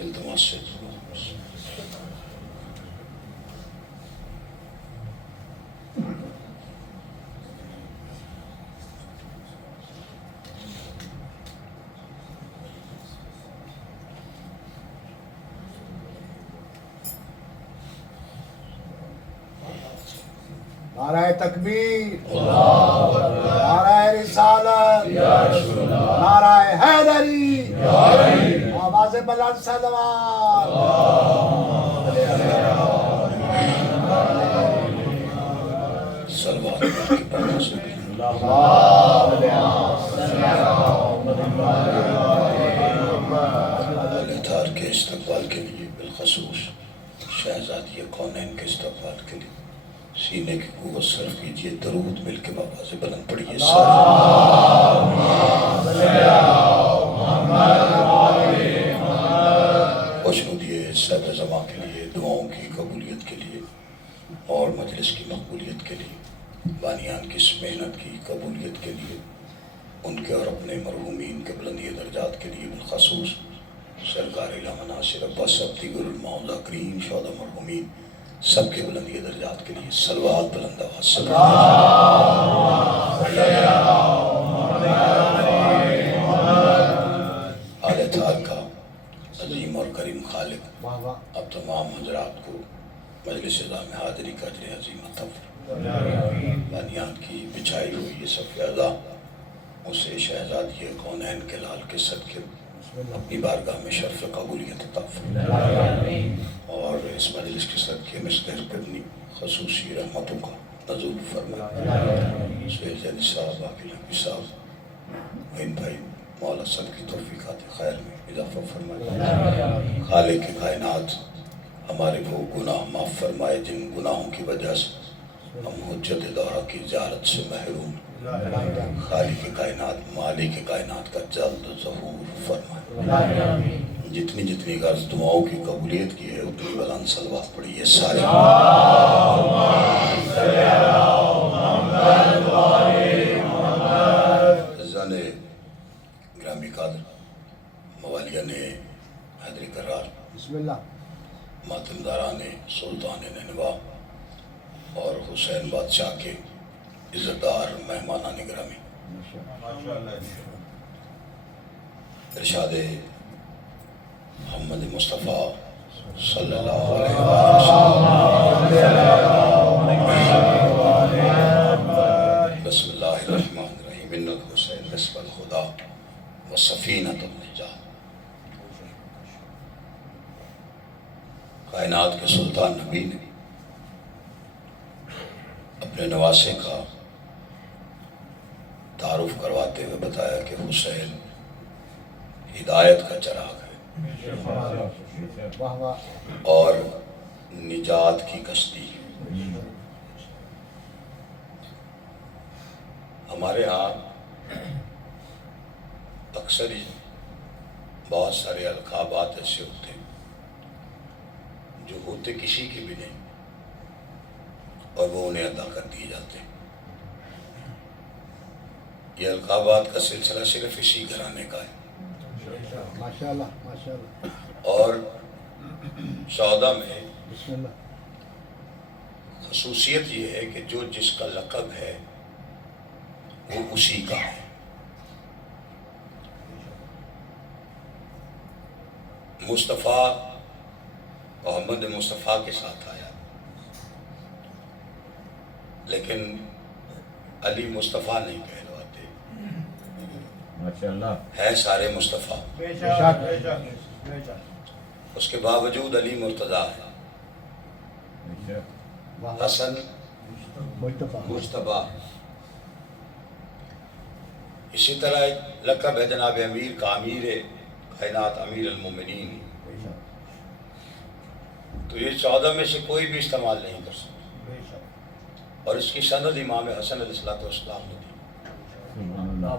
التماس سے نعرہ تکبیر، نعرہ رسالت، نعرہ حیدری، آواز بلند صلوات۔ صلوات الاتحاد کے استقبال کے لیے، بالخصوص شہزادی کونین کے استقبال کے لیے سینے کی قوت صرف کیجئے، درود مل کے آواز بلند پڑھیے۔ خوشنودیے صاحب زماں کے لیے، دعاؤں کی قبولیت کے لیے اور مجلس کی مقبولیت کے لیے، بانیان کی اس محنت کی قبولیت کے لیے، ان کے اور اپنے مرحومین کے بلندی درجات کے لیے، بالخصوص سرکار علامہ ناصر عباس صاحب دیگر علماء ذاکرین شہداء مرحومین سب کے بلندی درجات کے لیے صلوات بلند آواز سے۔ آل اتحاد کا عظیم اور کریم خالق اب تمام حضرات کو مجلس میں حاضری کا اجر عظیم عطا فرمائے۔ بانیان کی بچھائی ہوئی یہ صف اعضاء اسے شہزادی کونین کے لال کے صدقے اپنی بارگاہ میں شرف قبولیت عطا فرمائے اور اس مجلس کے صدقے میں صدر پہ اپنی خصوصی رحمتوں کا نزول فرمائے۔ سہیل جلی صاحب، عاقل حقی صاحب، معین بھائی، مولا سب کی توفیقات خیر میں اضافہ فرمائے۔ خالق کائنات ہمارے وہ گناہ معاف فرمائے جن گناہوں کی وجہ سے ہم حجت دورہ کی زیارت سے محروم۔ خالق کائنات، مالک کائنات کا جلد ظہور فرمائے۔ جتنی جتنی غرض دعاؤں کی قبولیت کی ہے اتنی بلند صلوات پڑھیے سارے۔ عزیزان گرامی قادر، موالیان حیدری کرار، بسم اللہ، ماتمداران سلطان نینوا اور حسین بادشاہ کے عزتدار مہمانان گرامی، ارشاد محمد مصطفیٰ صلی اللہ علیہ وسلم۔ بسم اللہ الرحمن الرحیم، ان الحسین نصف الخدا و سفینۃ النجاۃ۔ کائنات کے سلطان نبی نے اپنے نواسے کا تعارف کرواتے ہوئے بتایا کہ حسین ہدایت کا چراغ ہے اور نجات کی کشتی ہے۔ ہمارے ہاں اکثر ہی بہت سارے القابات ایسے ہوتے ہیں جو ہوتے کسی کے بھی نہیں اور وہ انہیں ادا کر دیے جاتے ہیں۔ یہ القابات کا سلسلہ صرف اسی گھرانے کا ہے ماشاءاللہ ماشاءاللہ۔ اور شہداء میں بسم اللہ، خصوصیت یہ ہے کہ جو جس کا لقب ہے وہ اسی کا ہے۔ مصطفیٰ محمد مصطفیٰ کے ساتھ آیا لیکن علی مصطفیٰ نہیں کہلواتے، ماشاءاللہ ہے سارے مصطفیٰ، اس کے باوجود علی مرتضیٰ ہے، حسن مجتبیٰ۔ اسی طرح ایک لقب ہے جناب امیر کا، امیر کائنات، امیر المومنین۔ تو یہ 14 میں سے کوئی بھی استعمال نہیں کر سکتا اور اس کی سند امام حسن علیہ السلام نے دی۔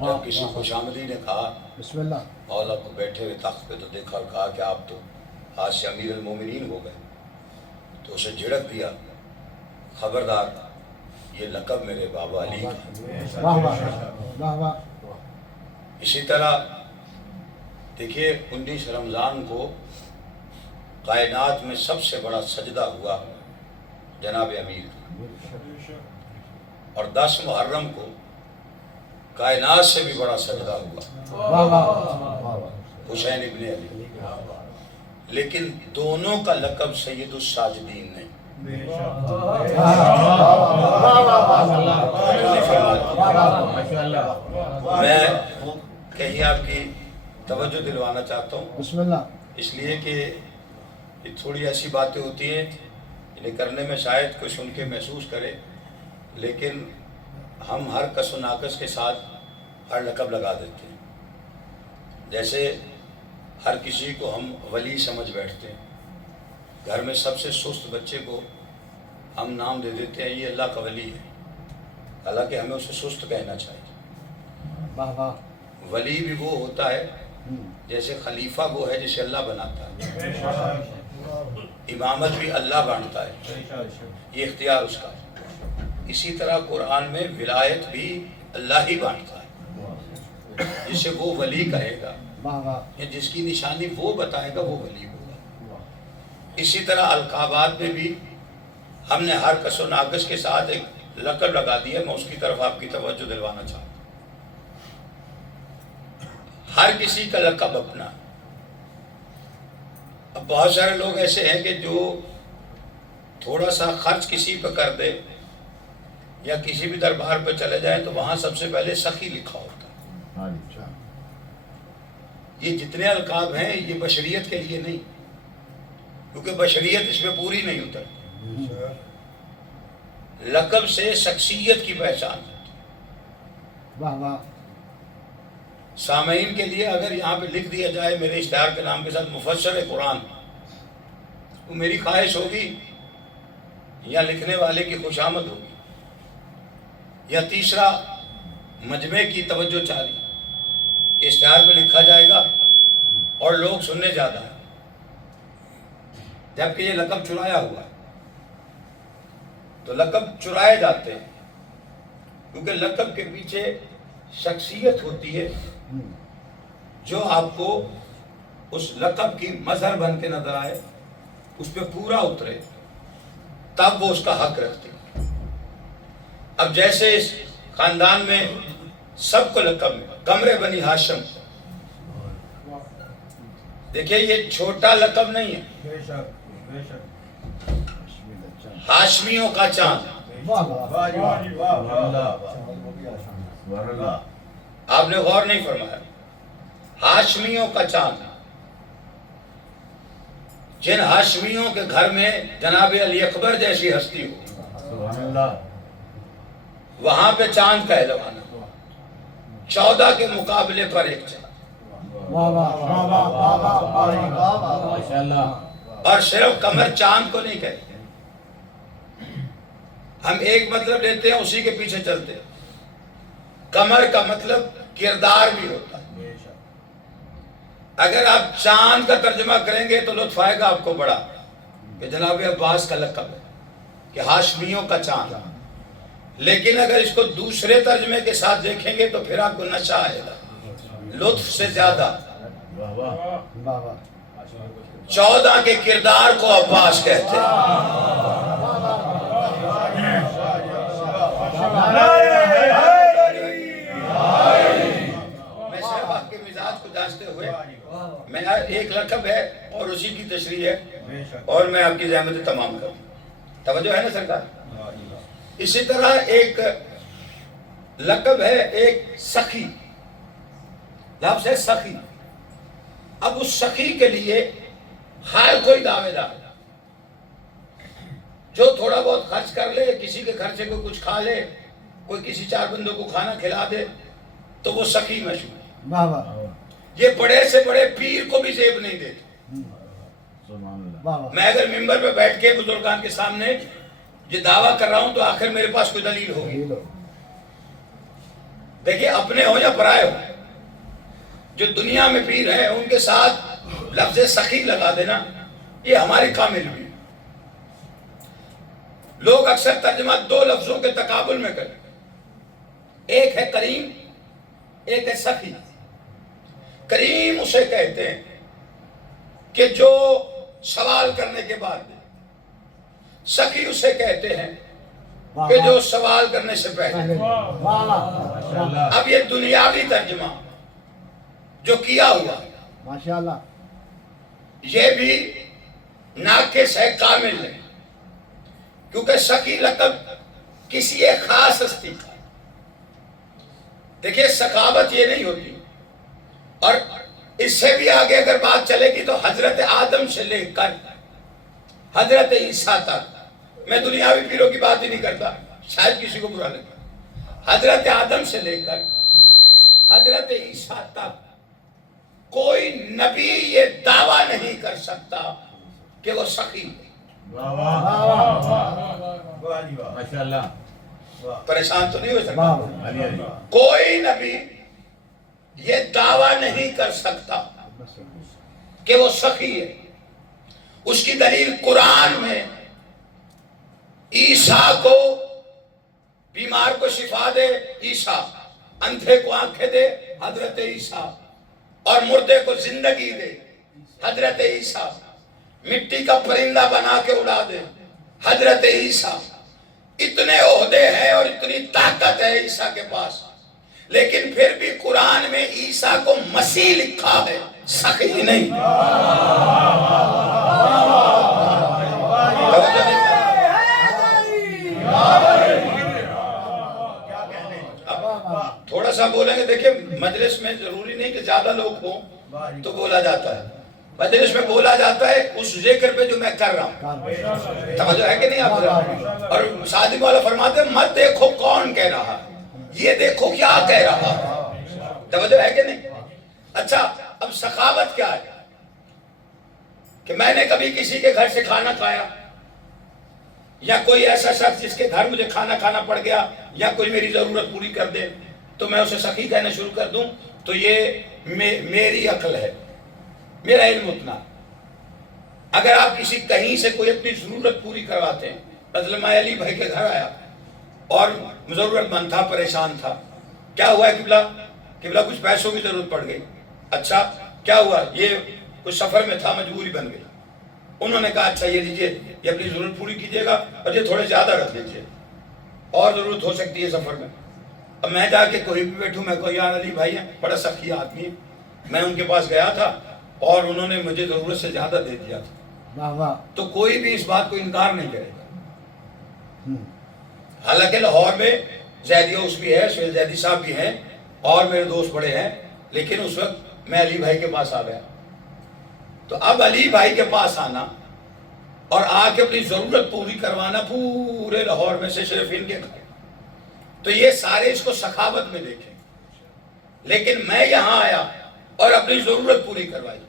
جب کسی خوش آمدی نے کہا بسم اللہ، مولا کو بیٹھے ہوئے تخت پہ تو دیکھا اور کہا کہ آپ تو آج سے امیر المومنین ہو گئے، تو اسے جھڑک دیا، خبردار یہ لقب میرے بابا علی کا۔ واہ واہ واہ واہ۔ اسی طرح دیکھیے 19 رمضان کو کائنات میں سب سے بڑا سجدہ ہوا جناب امیر کا، اور 10 محرم کو کائنات سے بھی بڑا سجدہ ہوا حسین ابن علی، لیکن دونوں کا لقب سید الساجدین نے میں کہیں آپ کی توجہ دلوانا چاہتا ہوں، بسم اللہ. اس لیے کہ یہ تھوڑی ایسی باتیں ہوتی ہیں انہیں کرنے میں شاید کوئی سن کے محسوس کرے، لیکن ہم ہر کس و ناقص کے ساتھ ہر لقب لگا دیتے ہیں. جیسے ہر کسی کو ہم ولی سمجھ بیٹھتے ہیں، گھر میں سب سے سست بچے کو ہم نام دے دیتے ہیں یہ اللہ کا ولی ہے، حالانکہ ہمیں اسے سست کہنا چاہیے. واہ واہ. ولی بھی وہ ہوتا ہے جیسے خلیفہ وہ ہے جسے اللہ بناتا ہے، امامت بھی اللہ بانٹتا ہے، یہ اختیار اس کا ہے. اسی طرح قرآن میں ولایت بھی اللہ ہی بانٹتا ہے، جسے وہ ولی کہے گا واہ واہ. یا جس کی نشانی وہ بتائے گا وہ ولی ہوگا. اسی طرح القابات میں بھی ہم نے ہر کس و ناقص کے ساتھ ایک لقب لگا دیا. میں اس کی طرف آپ کی توجہ دلوانا چاہتا ہوں. ہر کسی کا لقب اپنا. اب بہت سارے لوگ ایسے ہیں کہ جو تھوڑا سا خرچ کسی پہ کر دے یا کسی بھی دربار پہ چلے جائیں تو وہاں سب سے پہلے سخی لکھا ہوتا ہے. یہ جتنے القاب ہیں یہ بشریت کے لیے نہیں، کیونکہ بشریت اس میں پوری نہیں اترتی. لقب سے شخصیت کی پہچان. واہ واہ. سامعین کے لیے اگر یہاں پہ لکھ دیا جائے میرے اشتہار کے نام کے ساتھ مفسر قرآن، تو میری خواہش ہوگی یا لکھنے والے کی خوشامد ہوگی، یا تیسرا مجمع کی توجہ چاہیے. اشتہار پہ لکھا جائے گا اور لوگ سننے زیادہ ہیں، جبکہ یہ لقب چرایا ہوا ہے. تو لقب چرائے جاتے ہیں کیونکہ لقب کے پیچھے شخصیت ہوتی ہے جو آپ کو اس لقب کی مظہر بن کے نظر آئے، اس پہ پورا اترے، تب وہ اس کا حق رکھتے ہیں. اب جیسے اس خاندان میں سب کو لقب ہے قمر بنی ہاشم. دیکھیں یہ چھوٹا لقب نہیں ہے، ہاشمیوں کا چاند. آپ نے غور نہیں فرمایا، ہاشمیوں کا چاند. جن ہاشمیوں کے گھر میں جناب علی اکبر جیسی ہستی ہو، وہاں پہ چاند کہلوانا. 14 کے مقابلے پر ایک چاند. اور صرف قمر چاند کو نہیں کہتے، ہم ایک مطلب لیتے ہیں اسی کے پیچھے چلتے ہیں. قمر کا مطلب کردار بھی ہوتا ہے. اگر آپ چاند کا ترجمہ کریں گے تو لطف آئے گا آپ کو بڑا کہ جناب عباس کا لقب ہے کہ ہاشمیوں کا چاند. لیکن اگر اس کو دوسرے ترجمے کے ساتھ دیکھیں گے تو پھر آپ کو نشہ آئے گا لطف سے زیادہ. 14 کے کردار کو عباس کہتے ہیں. میں صرف آپ کے مزاج کو جانچتے ہوئے میں ایک لقب ہے اور اسی کی تشریح ہے اور میں آپ کی زحمت تمام کروں. توجہ ہے نا سرکار. اسی طرح ایک لقب ہے ایک سخی. لفظ ہے سخی. اب اس سخی کے لیے ہر کوئی دعوے دار جو تھوڑا بہت خرچ کر لے، کسی کے خرچے کو کچھ کھا لے، کوئی کسی 4 بندوں کو کھانا کھلا دے تو وہ سخی مشہور ہے. یہ بڑے سے بڑے پیر کو بھی زیب نہیں دیتے. میں اگر ممبر پہ بیٹھ کے بزرگان کے سامنے یہ دعویٰ کر رہا ہوں تو آخر میرے پاس کوئی دلیل ہوگی. دیکھیے اپنے ہو یا پرائے ہو، جو دنیا میں پیر ہیں ان کے ساتھ لفظ سخی لگا دینا یہ ہماری کامل بھی. لوگ اکثر ترجمہ 2 لفظوں کے تقابل میں کریں، ایک ہے کریم، ایک ہے سخی. کریم اسے کہتے ہیں کہ جو سوال کرنے کے بعد سخی اسے کہتے ہیں کہ جو سوال کرنے سے پہلے. اب یہ دنیاوی ترجمہ جو کیا ہوا ماشاءاللہ یہ بھی ناقص ہے، کامل ہے، کیونکہ سخی لقب کسی ایک خاص ہستی کا. دیکھیے سخاوت یہ نہیں ہوتی. اور اس سے بھی آگے اگر بات چلے گی تو حضرت آدم سے لے کر حضرت عیسیٰ تک، میں دنیاوی پیروں کی بات ہی نہیں کرتا، شاید کسی کو برا لگے، حضرت آدم سے لے کر حضرت عیسیٰ تک کوئی نبی یہ دعویٰ نہیں کر سکتا کہ وہ سخی ہے. پریشان تو نہیں ہو سکتا؟ کوئی نبی یہ دعویٰ نہیں کر سکتا کہ وہ سخی ہے. اس کی دلیل قرآن میں عیسیٰ کو، بیمار کو شفا دے عیسیٰ، اندھے کو آنکھیں دے حضرت عیسیٰ، اور مردے کو زندگی دے حضرت عیسیٰ، مٹی کا پرندہ بنا کے اڑا دے حضرت عیسیٰ. اتنے عہدے ہیں اور اتنی طاقت ہے عیسیٰ کے پاس، لیکن پھر بھی قرآن میں عیسیٰ کو مسیح لکھا ہے، سخی نہیں. تھوڑا سا بولیں گے. دیکھیں مجلس میں ضروری نہیں کہ زیادہ لوگ ہوں تو بولا جاتا ہے، مجلس میں بولا جاتا ہے اس ذکر پہ جو میں کر رہا ہوں. سمجھو ہے کہ نہیں آپ؟ اور سعدی مولا فرماتے ہیں مت دیکھو کون کہہ رہا، یہ دیکھو کیا کہہ رہا. توجہ ہے کہ نہیں؟ اچھا اب سخاوت کیا ہے؟ کہ میں نے کبھی کسی کے گھر سے کھانا کھایا، یا کوئی ایسا شخص جس کے گھر مجھے کھانا کھانا پڑ گیا، یا کوئی میری ضرورت پوری کر دے تو میں اسے سخی کہنا شروع کر دوں، تو یہ میری عقل ہے، میرا علم اتنا. اگر آپ کسی کہیں سے کوئی اپنی ضرورت پوری کرواتے ہیں، مثلا میں علی بھائی کے گھر آیا اور ضرورت مند تھا، پریشان تھا، کیا ہوا ہے قبلہ کچھ پیسوں کی ضرورت پڑ گئی. اچھا کیا ہوا؟ یہ کچھ سفر میں تھا، مجبوری بن گئی. انہوں نے کہا اچھا یہ لیجئے، یہ اپنی ضرورت پوری کیجئے گا اور یہ تھوڑے زیادہ رکھ لیجئے، اور ضرورت ہو سکتی ہے سفر میں. اب میں جا کے کوئی بھی بیٹھوں، میں کہوں یار علی بھائی ہیں بڑا سخی آدمی ہے، میں ان کے پاس گیا تھا اور انہوں نے مجھے ضرورت سے زیادہ دے دیا تھا، تو کوئی بھی اس بات کو انکار نہیں کرے گا. حالانکہ لاہور میں زیدی ہاؤس بھی ہے، سہیل زیدی صاحب بھی ہیں اور میرے دوست بڑے ہیں، لیکن اس وقت میں علی بھائی کے پاس آ گیا. تو اب علی بھائی کے پاس آنا اور آ کے اپنی ضرورت پوری کروانا پورے لاہور میں سے صرف ان کے گھر، تو یہ سارے اس کو سخاوت میں دیکھیں. لیکن میں یہاں آیا اور اپنی ضرورت پوری کروائی،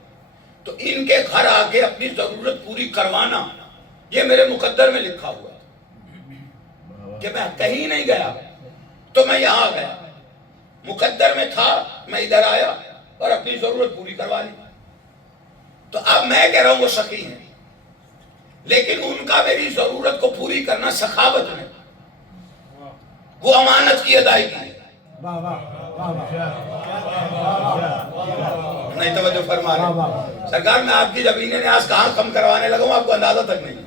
تو ان کے گھر آ کے اپنی ضرورت پوری کروانا یہ میرے مقدر میں لکھا ہوا کہ میں کہیں نہیں گیا، تو میں یہاں گیا، مقدر میں تھا، میں ادھر آیا اور اپنی ضرورت پوری کروا لی. تو اب میں کہہ رہا ہوں وہ سخی ہیں، لیکن ان کا میری ضرورت کو پوری کرنا سخاوت میں، وہ امانت کی ادائیگی ہے. نہیں توجہ فرما رہے سرکار. میں آپ کی زبین نیاز کہاں کم کروانے لگا ہوں آپ کو اندازہ تک نہیں.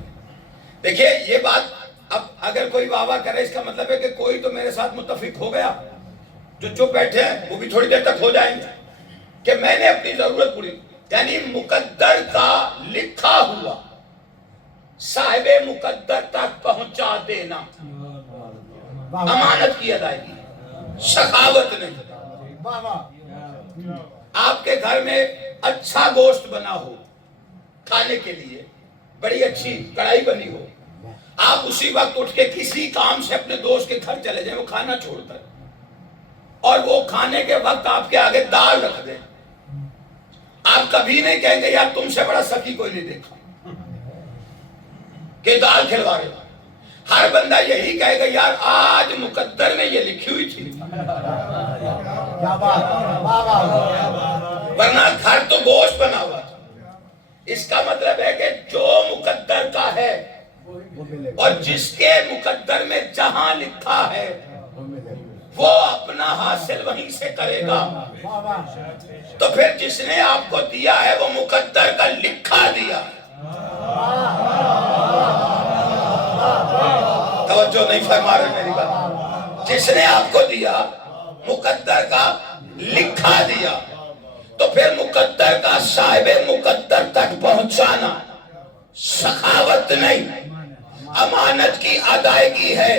دیکھیے یہ بات اب اگر کوئی واہ کرے اس کا مطلب ہے کہ کوئی تو میرے ساتھ متفق ہو گیا، جو چپ بیٹھے ہیں وہ بھی تھوڑی دیر تک ہو جائیں گے کہ میں نے اپنی ضرورت پوری، یعنی مقدر کا لکھا ہوا صاحب مقدر تک پہنچا دینا امانت کی ادائیگی، سخاوت نہیں. آپ کے گھر میں اچھا گوشت بنا ہو کھانے کے لیے، بڑی اچھی کڑھائی بنی ہو، آپ اسی وقت اٹھ کے کسی کام سے اپنے دوست کے گھر چلے جائیں وہ کھانا چھوڑ کر، اور وہ کھانے کے وقت آپ کے آگے دال رکھ دیں، آپ کبھی نہیں کہیں گے یار تم سے بڑا سخی کوئی نہیں دیکھا کہ دال کھلوا رہے. ہر بندہ یہی کہے گا یار آج مقدر میں یہ لکھی ہوئی تھی، ورنہ گھر تو گوشت بنا ہوا تھا. اس کا مطلب ہے کہ جو مقدر کا ہے اور جس کے مقدر میں جہاں لکھا ہے وہ اپنا حاصل وہیں سے کرے گا. تو پھر جس نے آپ کو دیا ہے وہ مقدر کا لکھا دیا ہے. توجہ نہیں فرما رہے میری بات. جس نے آپ کو دیا مقدر کا لکھا دیا تو پھر مقدر کا صاحب مقدر تک پہنچانا سخاوت نہیں امانت کی ادائیگی ہے.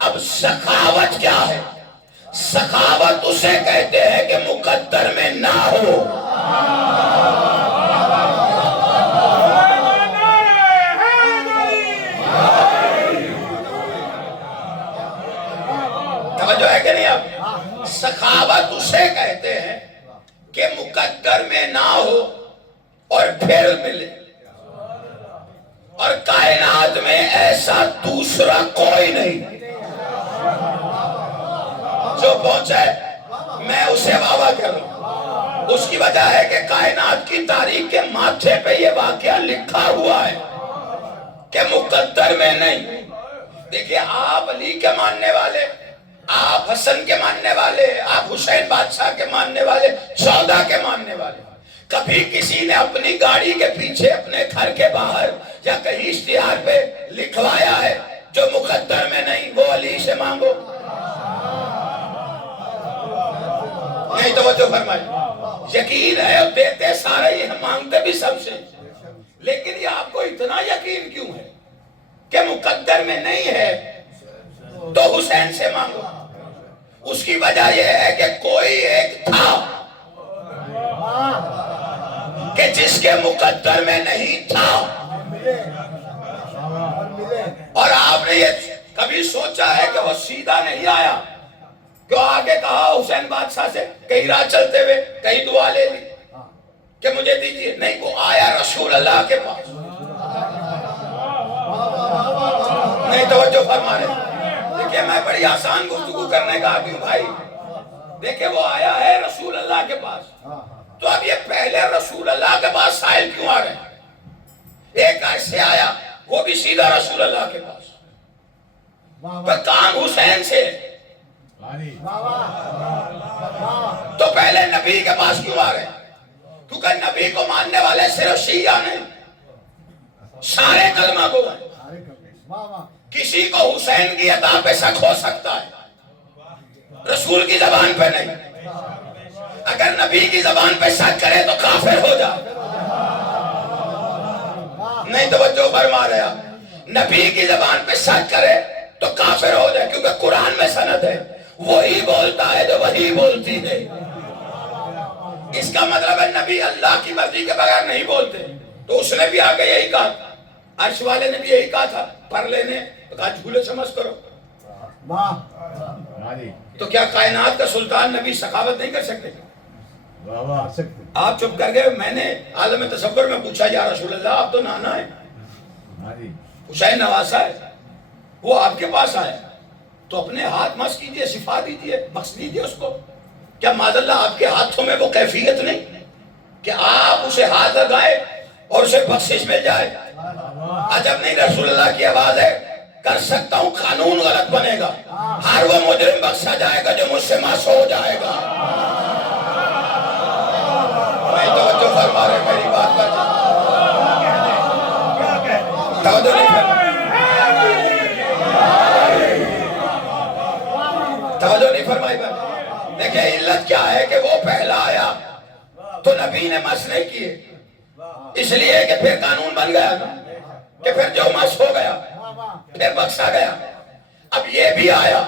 اب سخاوت کیا ہے؟ سخاوت اسے کہتے ہیں کہ مقدر میں نہ ہو. توجہ ہے کہ نہیں؟ اب سخاوت اسے کہتے ہیں کہ مقدر میں نہ ہو اور پھر ملے. اور کائنات میں ایسا دوسرا کوئی نہیں جو پہنچے میں اسے واہ کر رہا ہوں. اس کی وجہ ہے کہ کائنات کی تاریخ کے ماتھے پہ یہ واقعہ لکھا ہوا ہے کہ مقدر میں نہیں. دیکھیے آپ علی کے ماننے والے، آپ حسن کے ماننے والے، آپ حسین بادشاہ کے ماننے والے، 14 کے ماننے والے، کبھی کسی نے اپنی گاڑی کے پیچھے اپنے گھر کے باہر یا کہیں اشتہار پہ لکھوایا ہے جو مقدر میں نہیں وہ علی سے مانگو؟ نہیں توجہ فرمائی. یقین ہے اور دیتے سارے ہی، مانگتے بھی سب سے، لیکن یہ آپ کو اتنا یقین کیوں ہے کہ مقدر میں نہیں ہے تو حسین سے مانگو؟ اس کی وجہ یہ ہے کہ کوئی ایک تھا کہ جس کے مقدر میں نہیں تھا. اور آپ نے یہ کبھی سوچا ہے کہ وہ سیدھا نہیں آیا؟ کیوں آگے کہا حسین بادشاہ سے کہیں راہ چلتے ہوئے کہیں دعا لے لی کہ مجھے دیجیے؟ نہیں، وہ آیا رسول اللہ کے پاس. نہیں توجہ فرما رہے. دیکھیں میں بڑی آسان گفتگو کرنے کا آدمی ہوں بھائی. دیکھیں وہ آیا ہے رسول اللہ کے پاس. تو اب یہ پہلے رسول اللہ کے پاس سائل کیوں آ رہے ہیں؟ ایک ایسے آیا وہ بھی سیدھا رسول اللہ کے پاس، پر کام حسین سے. تو پہلے نبی کے پاس کیوں آ رہے ہیں؟ کیونکہ نبی کو ماننے والے صرف شیعہ نہیں، سارے کلمہ گو ہیں. کسی کو حسین کی عطا پہ شک ہو سکتا ہے، رسول کی زبان پہ نہیں. اگر نبی کی زبان پہ شک کرے تو کافر ہو جائے. نہیں توجہ فرما رہے آپ. نبی کی زبان پہ شک کرے تو کافر ہو جائے، کیونکہ قرآن میں سند ہے وہی بولتا ہے جو وہی بولتی ہے. اس کا مطلب ہے نبی اللہ کی مرضی کے بغیر نہیں بولتے. تو اس نے بھی آگے یہی کہا، عرش والے نے بھی یہی کہا تھا پر لینے، تو کہا جھولے سمجھ کرو. تو کیا کائنات کا سلطان نبی سخاوت نہیں کر سکتے؟ آپ چپ کر گئے. میں نے عالم تصور میں پوچھا یا رسول اللہ آپ تو نانا ہے، حسین نواسا ہے، وہ آپ کے پاس آیا تو اپنے ہاتھ مس کیجئے، شفا دیجئے، بخش دیجئے اس کو. کیا معاذ اللہ آپ کے ہاتھوں میں وہ کیفیت نہیں کہ آپ اسے ہاتھ لگائے اور اسے بخشش مل جائے؟ عجب نہیں رسول اللہ کی آواز ہے، کر سکتا ہوں قانون غلط بنے گا، ہر وہ مجرم بخشا جائے گا جو مجھ سے معصوم ہو جائے گا. نہیں توجہ فرما رہے میری بات پر؟ توجہ نہیں فرما، توجہ نہیں فرمائی بات. دیکھیں علت کیا ہے کہ وہ پہلا آیا تو نبی نے مس نہیں کیے، اس لیے کہ پھر قانون بن گیا نا کہ پھر جو مس ہو گیا پھر بخشا گیا. اب یہ بھی آیا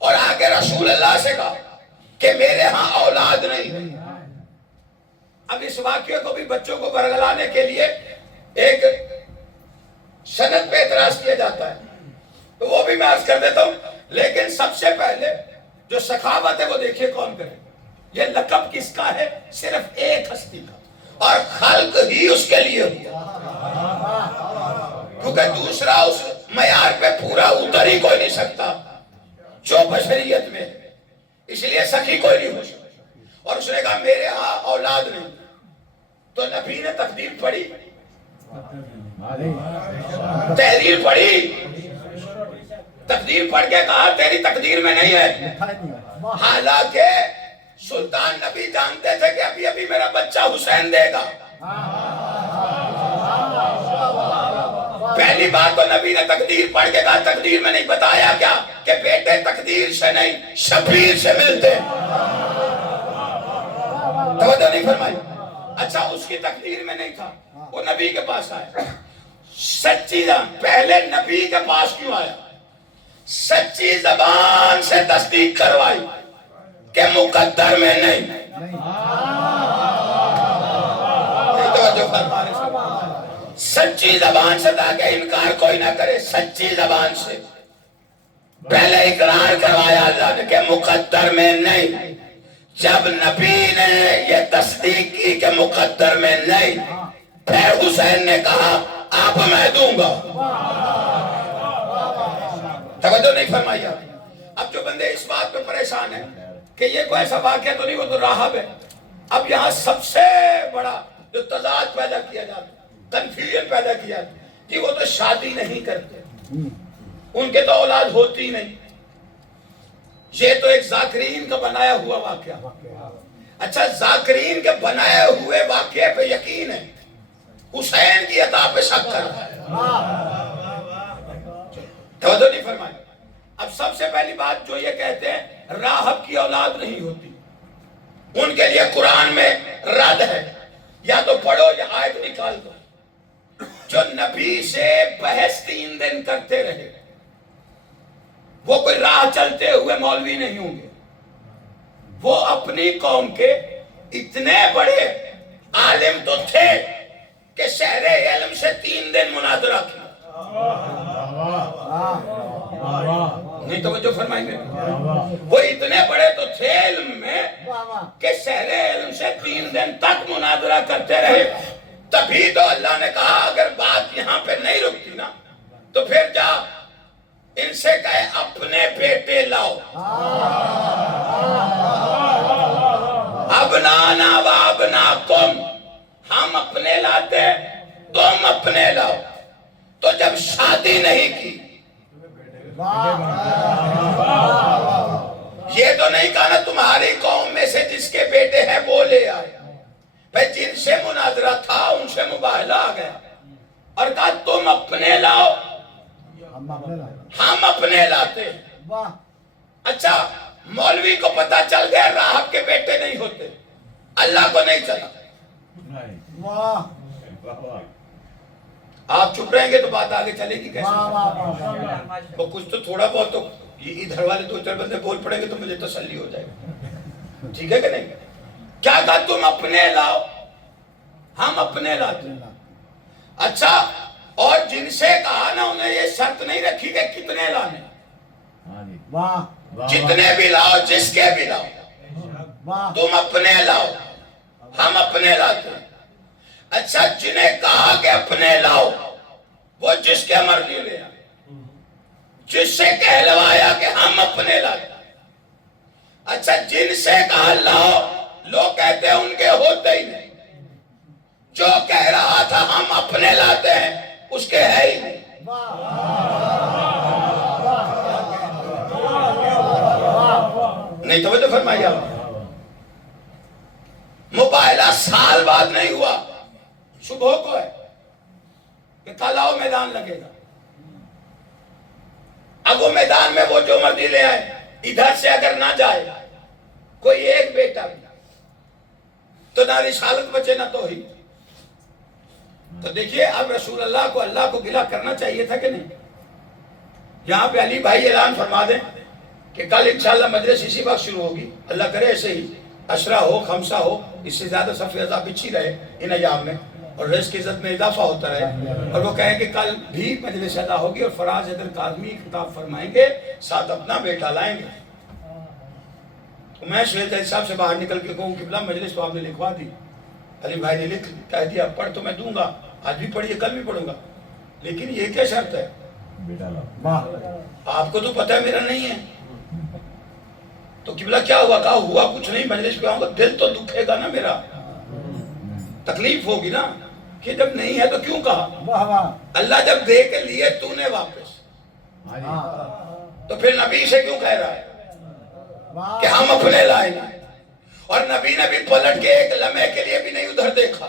اور آگے رسول اللہ سے کہا کہ میرے ہاں اولاد نہیں. اب اس واقعے کو بھی بچوں کو برگلانے کے لیے ایک سند پہ اعتراض کیا جاتا ہے، تو وہ بھی میں عرض کر دیتا ہوں. لیکن سب سے پہلے جو سخاوت ہے وہ دیکھیے کون کرے. یہ لقب کس کا ہے؟ صرف ایک ہستی کا، اور خلق ہی اس کے لیے ہوا، کیونکہ دوسرا اس معیار پہ پورا اتر ہی کوئی نہیں سکتا جو بشریت میں ہے. اس لیے سخی کوئی نہیں ہو سکتا. اور اس نے کہا میرے ہاں اولاد نہیں. تو نبی نے تقدیر پڑھی، تحریر پڑھی، تقدیر پڑھ کے کہا تیری تقدیر میں نہیں ہے. حالانکہ سلطان نبی جانتے تھے کہ ابھی ابھی میرا بچہ حسین دے گا. پہلی بات تو نبی نے تقدیر پڑھ کے کہا تقدیر میں نہیں بتایا کیا کہ بیٹے تقدیر سے نہیں شبیر سے ملتے. توجہ نہیں فرمائی. اچھا اس کی تقدیر میں نہیں تھا, وہ نبی کے پاس آیا. سچی پہلے نبی کے پاس کیوں آیا؟ سچی زبان سے تصدیق کروائی کہ مقدر میں نہیں. توجہ فرمانے سے سچی زبان سے, تاکہ انکار کوئی نہ کرے. سچی زبان سے پہلے اقرار کروایا اللہ نے کہ مقدر میں نہیں. جب نبی نے یہ تصدیق کی کہ مقدر میں نہیں, پھر حسین نے کہا آپ میں دوں گا. توجہ نہیں فرمائی. اب جو بندے اس بات پہ پریشان ہیں کہ یہ کوئی ایسا واقعہ تو نہیں, وہ تو راہب ہے. اب یہاں سب سے بڑا جو تضاد پیدا کیا جاتا ہے, کنفیوژن پیدا کیا جاتا ہے کہ وہ تو شادی نہیں کرتے, ان کے تو اولاد ہوتی نہیں. یہ تو ایک ذاکرین کا بنایا ہوا واقعہ. اچھا ذاکرین کے بنائے ہوئے واقعے پہ یقین ہے, حسین کی عطا پہ شک کر رہا ہے. توجہ نہیں فرمائی. اب سب سے پہلی بات جو یہ کہتے ہیں راہب کی اولاد نہیں ہوتی, ان کے لیے قرآن میں رد ہے. یا تو پڑھو یا آیت نکال دو. جو نبی سے بحث 3 دن کرتے رہے وہ کوئی راہ چلتے ہوئے مولوی نہیں ہوں گے. وہ اپنی قوم کے اتنے بڑے عالم تو تھے کہ شہر علم سے 3 دن مناظرہ کیا. نہیں توجہ فرمائیں گے. وہ اتنے بڑے تو تھے علم میں کہ شہر علم سے 3 دن تک مناظرہ کرتے رہے. تبھی تو اللہ نے کہا اگر بات یہاں پہ نہیں رکتی نا تو پھر جا ان سے کہے اپنے بیٹے لاؤ. ابنانا و ابناکم, ہم اپنے لاتے تم اپنے لاؤ. تو جب شادی نہیں کی یہ تو نہیں کہا نا تمہاری قوم میں سے جس کے بیٹے ہیں وہ لے آئے. بھئی جن سے مناظرہ تھا ان سے مباہلہ آ گیا اور کہا تم اپنے لاؤ ہم اپنے لاتے. اچھا مولوی کو پتا چل گیا راہب کے بیٹے نہیں ہوتے, اللہ کو نہیں چلا. آپ چپ رہیں گے تو بات آگے چلے گی کیسے؟ وہ کچھ تو تھوڑا بہت تو ادھر والے 2-4 بندے بول پڑیں گے تو مجھے تسلی ہو جائے گا. ٹھیک ہے کہ نہیں؟ کیا کہا تم اپنے لاؤ ہم اپنے لاتے. اچھا اور جن سے کہا نا انہیں یہ شرط نہیں رکھی کہ کتنے لانے, جتنے بھی لاؤ جس کے بھی لاؤ تم اپنے لاؤ ہم اپنے لاتے. اچھا جنہیں کہا کہ اپنے لاؤ وہ جس کے مرضی لے آئے, جس سے کہلوایا کہ ہم اپنے لاتے. اچھا جن سے کہا لاؤ لوگ کہتے ہیں ان کے ہوتے ہی نہیں, جو کہہ رہا تھا ہم اپنے لاتے ہیں اس کے ہے ہی نہیں. نہیں توجہ فرمائیے. مباہلہ سال بعد نہیں ہوا, صبح کو ہے کہ کل آؤ میدان لگے گا. اب وہ میدان میں وہ جو مرضی لے آئے, ادھر سے اگر نہ جائے کوئی ایک بیٹا بھی تو نہ رسالت بچے نہ توحید. تو دیکھیے اب رسول اللہ کو گلہ کرنا چاہیے تھا کہ نہیں. یہاں پہ علی بھائی اعلان فرما دیں کہ کل انشاءاللہ مجلس اسی وقت شروع ہوگی, اللہ کرے ایسے ہی عشرہ ہو خمسہ ہو, اس سے زیادہ صف عذاب بچھی رہے ان ایام میں اور رزق کی عزت میں اضافہ ہوتا رہے. اور وہ کہیں کہ کل بھی مجلس ادا ہوگی اور فراز حیدر کاظمی خطاب فرمائیں گے, ساتھ اپنا بیٹا لائیں گے. تو میں سہیل علی صاحب سے باہر نکل کے کہوں قبلہ مجلس تو آپ نے لکھوا دی, علی بھائی نے لکھ کہہ دیا پڑھ تو میں دوں گا, آج بھی پڑھیے کل بھی پڑھوں گا, لیکن یہ کیا شرط ہے آپ کو تو پتہ ہے میرا نہیں ہے. تو قبلہ کیا ہوا, کہا ہوا کچھ نہیں, مجلس پہ آؤں گا, دل تو دکھے گا نا میرا, تکلیف ہوگی نا کہ جب نہیں ہے تو کیوں کہا. اللہ جب دے کے لیے تو نے واپس, تو پھر نبی سے کیوں کہہ رہا ہے کہ ہم اپنے لائے نا. اور نبی نے بھی پلٹ کے ایک لمحے کے لیے بھی نہیں ادھر دیکھا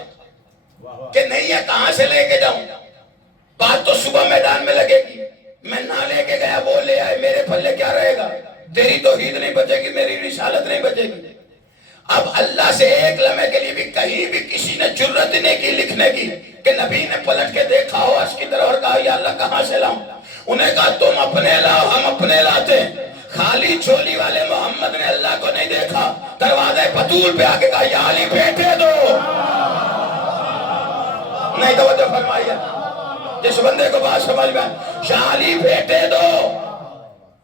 کہ نہیں ہے کہاں سے لے کے جاؤں. بات تو صبح میدان میں لگے گی، میں نہ لے کے گیا وہ لے آئے، میرے پلے کیا رہے گا؟ تیری توحید نہیں بچے گی، میری رسالت نہیں بچے گی۔ اب اللہ سے ایک لمحے کے لیے بھی کہیں بھی کسی نے جرت نہیں کی لکھنے کی کہ نبی نے پلٹ کے دیکھا ہو عرش کی طرف اور کہا یا اللہ کہاں سے لاؤں؟ انہیں کہا تم اپنے لاؤ، ہم اپنے لاتے ہیں۔ خالی چولی والے محمد نے اللہ کو نہیں دیکھا، دروازے بطول پہ آ کے کہا یا علی بیٹے دو۔ نہیں توجہ فرمائیے، جس بندے کو بات سمجھ میں یا علی بیٹے دو،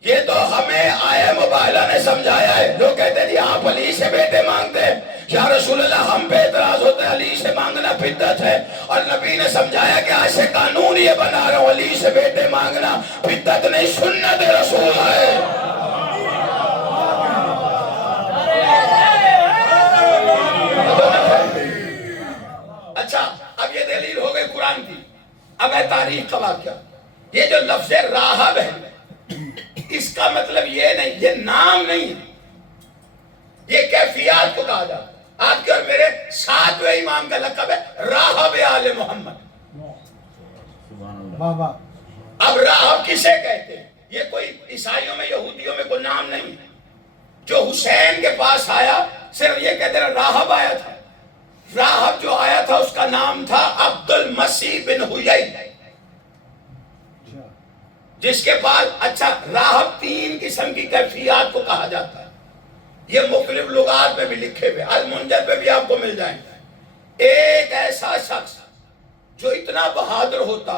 یہ تو ہمیں آئے مبالغہ نے سمجھایا ہے۔ لوگ کہتے ہیں جی آپ علی سے بیٹے مانگتے ہیں، یا رسول اللہ ہم پہ اعتراض ہوتا ہے علی سے مانگنا بدعت ہے، اور نبی نے سمجھایا کہ آج سے قانون یہ بنا رہا ہوں علی سے بیٹے مانگنا بدعت نہیں سنت رسول ہے۔ اچھا اب یہ دلیل ہو گئی قرآن کی، اب ہے تاریخ کا واقعہ۔ یہ جو لفظ راہب ہے اس کا مطلب یہ نہیں، یہ نام نہیں ہے، یہ کیفیات کو کہا جاتا ہے۔ آپ کے اور میرے ساتویں امام کا لقب ہے راہب آل محمد۔ اب راہب کسے کہتے ہیں؟ یہ کوئی عیسائیوں میں یہودیوں میں کوئی نام نہیں ہے۔ جو حسین کے پاس آیا صرف یہ کہتے ہیں راہب آیا تھا۔ راہب جو آیا تھا اس کا نام تھا عبد المسیح بن حیی، جس کے پاس اچھا راہب تین قسم کی کیفیات کو کہا جاتا ہے، یہ مختلف لغات میں بھی لکھے ہوئے، المنجد پہ بھی آپ کو مل جائیں گے۔ ایک ایسا شخص جو اتنا بہادر ہوتا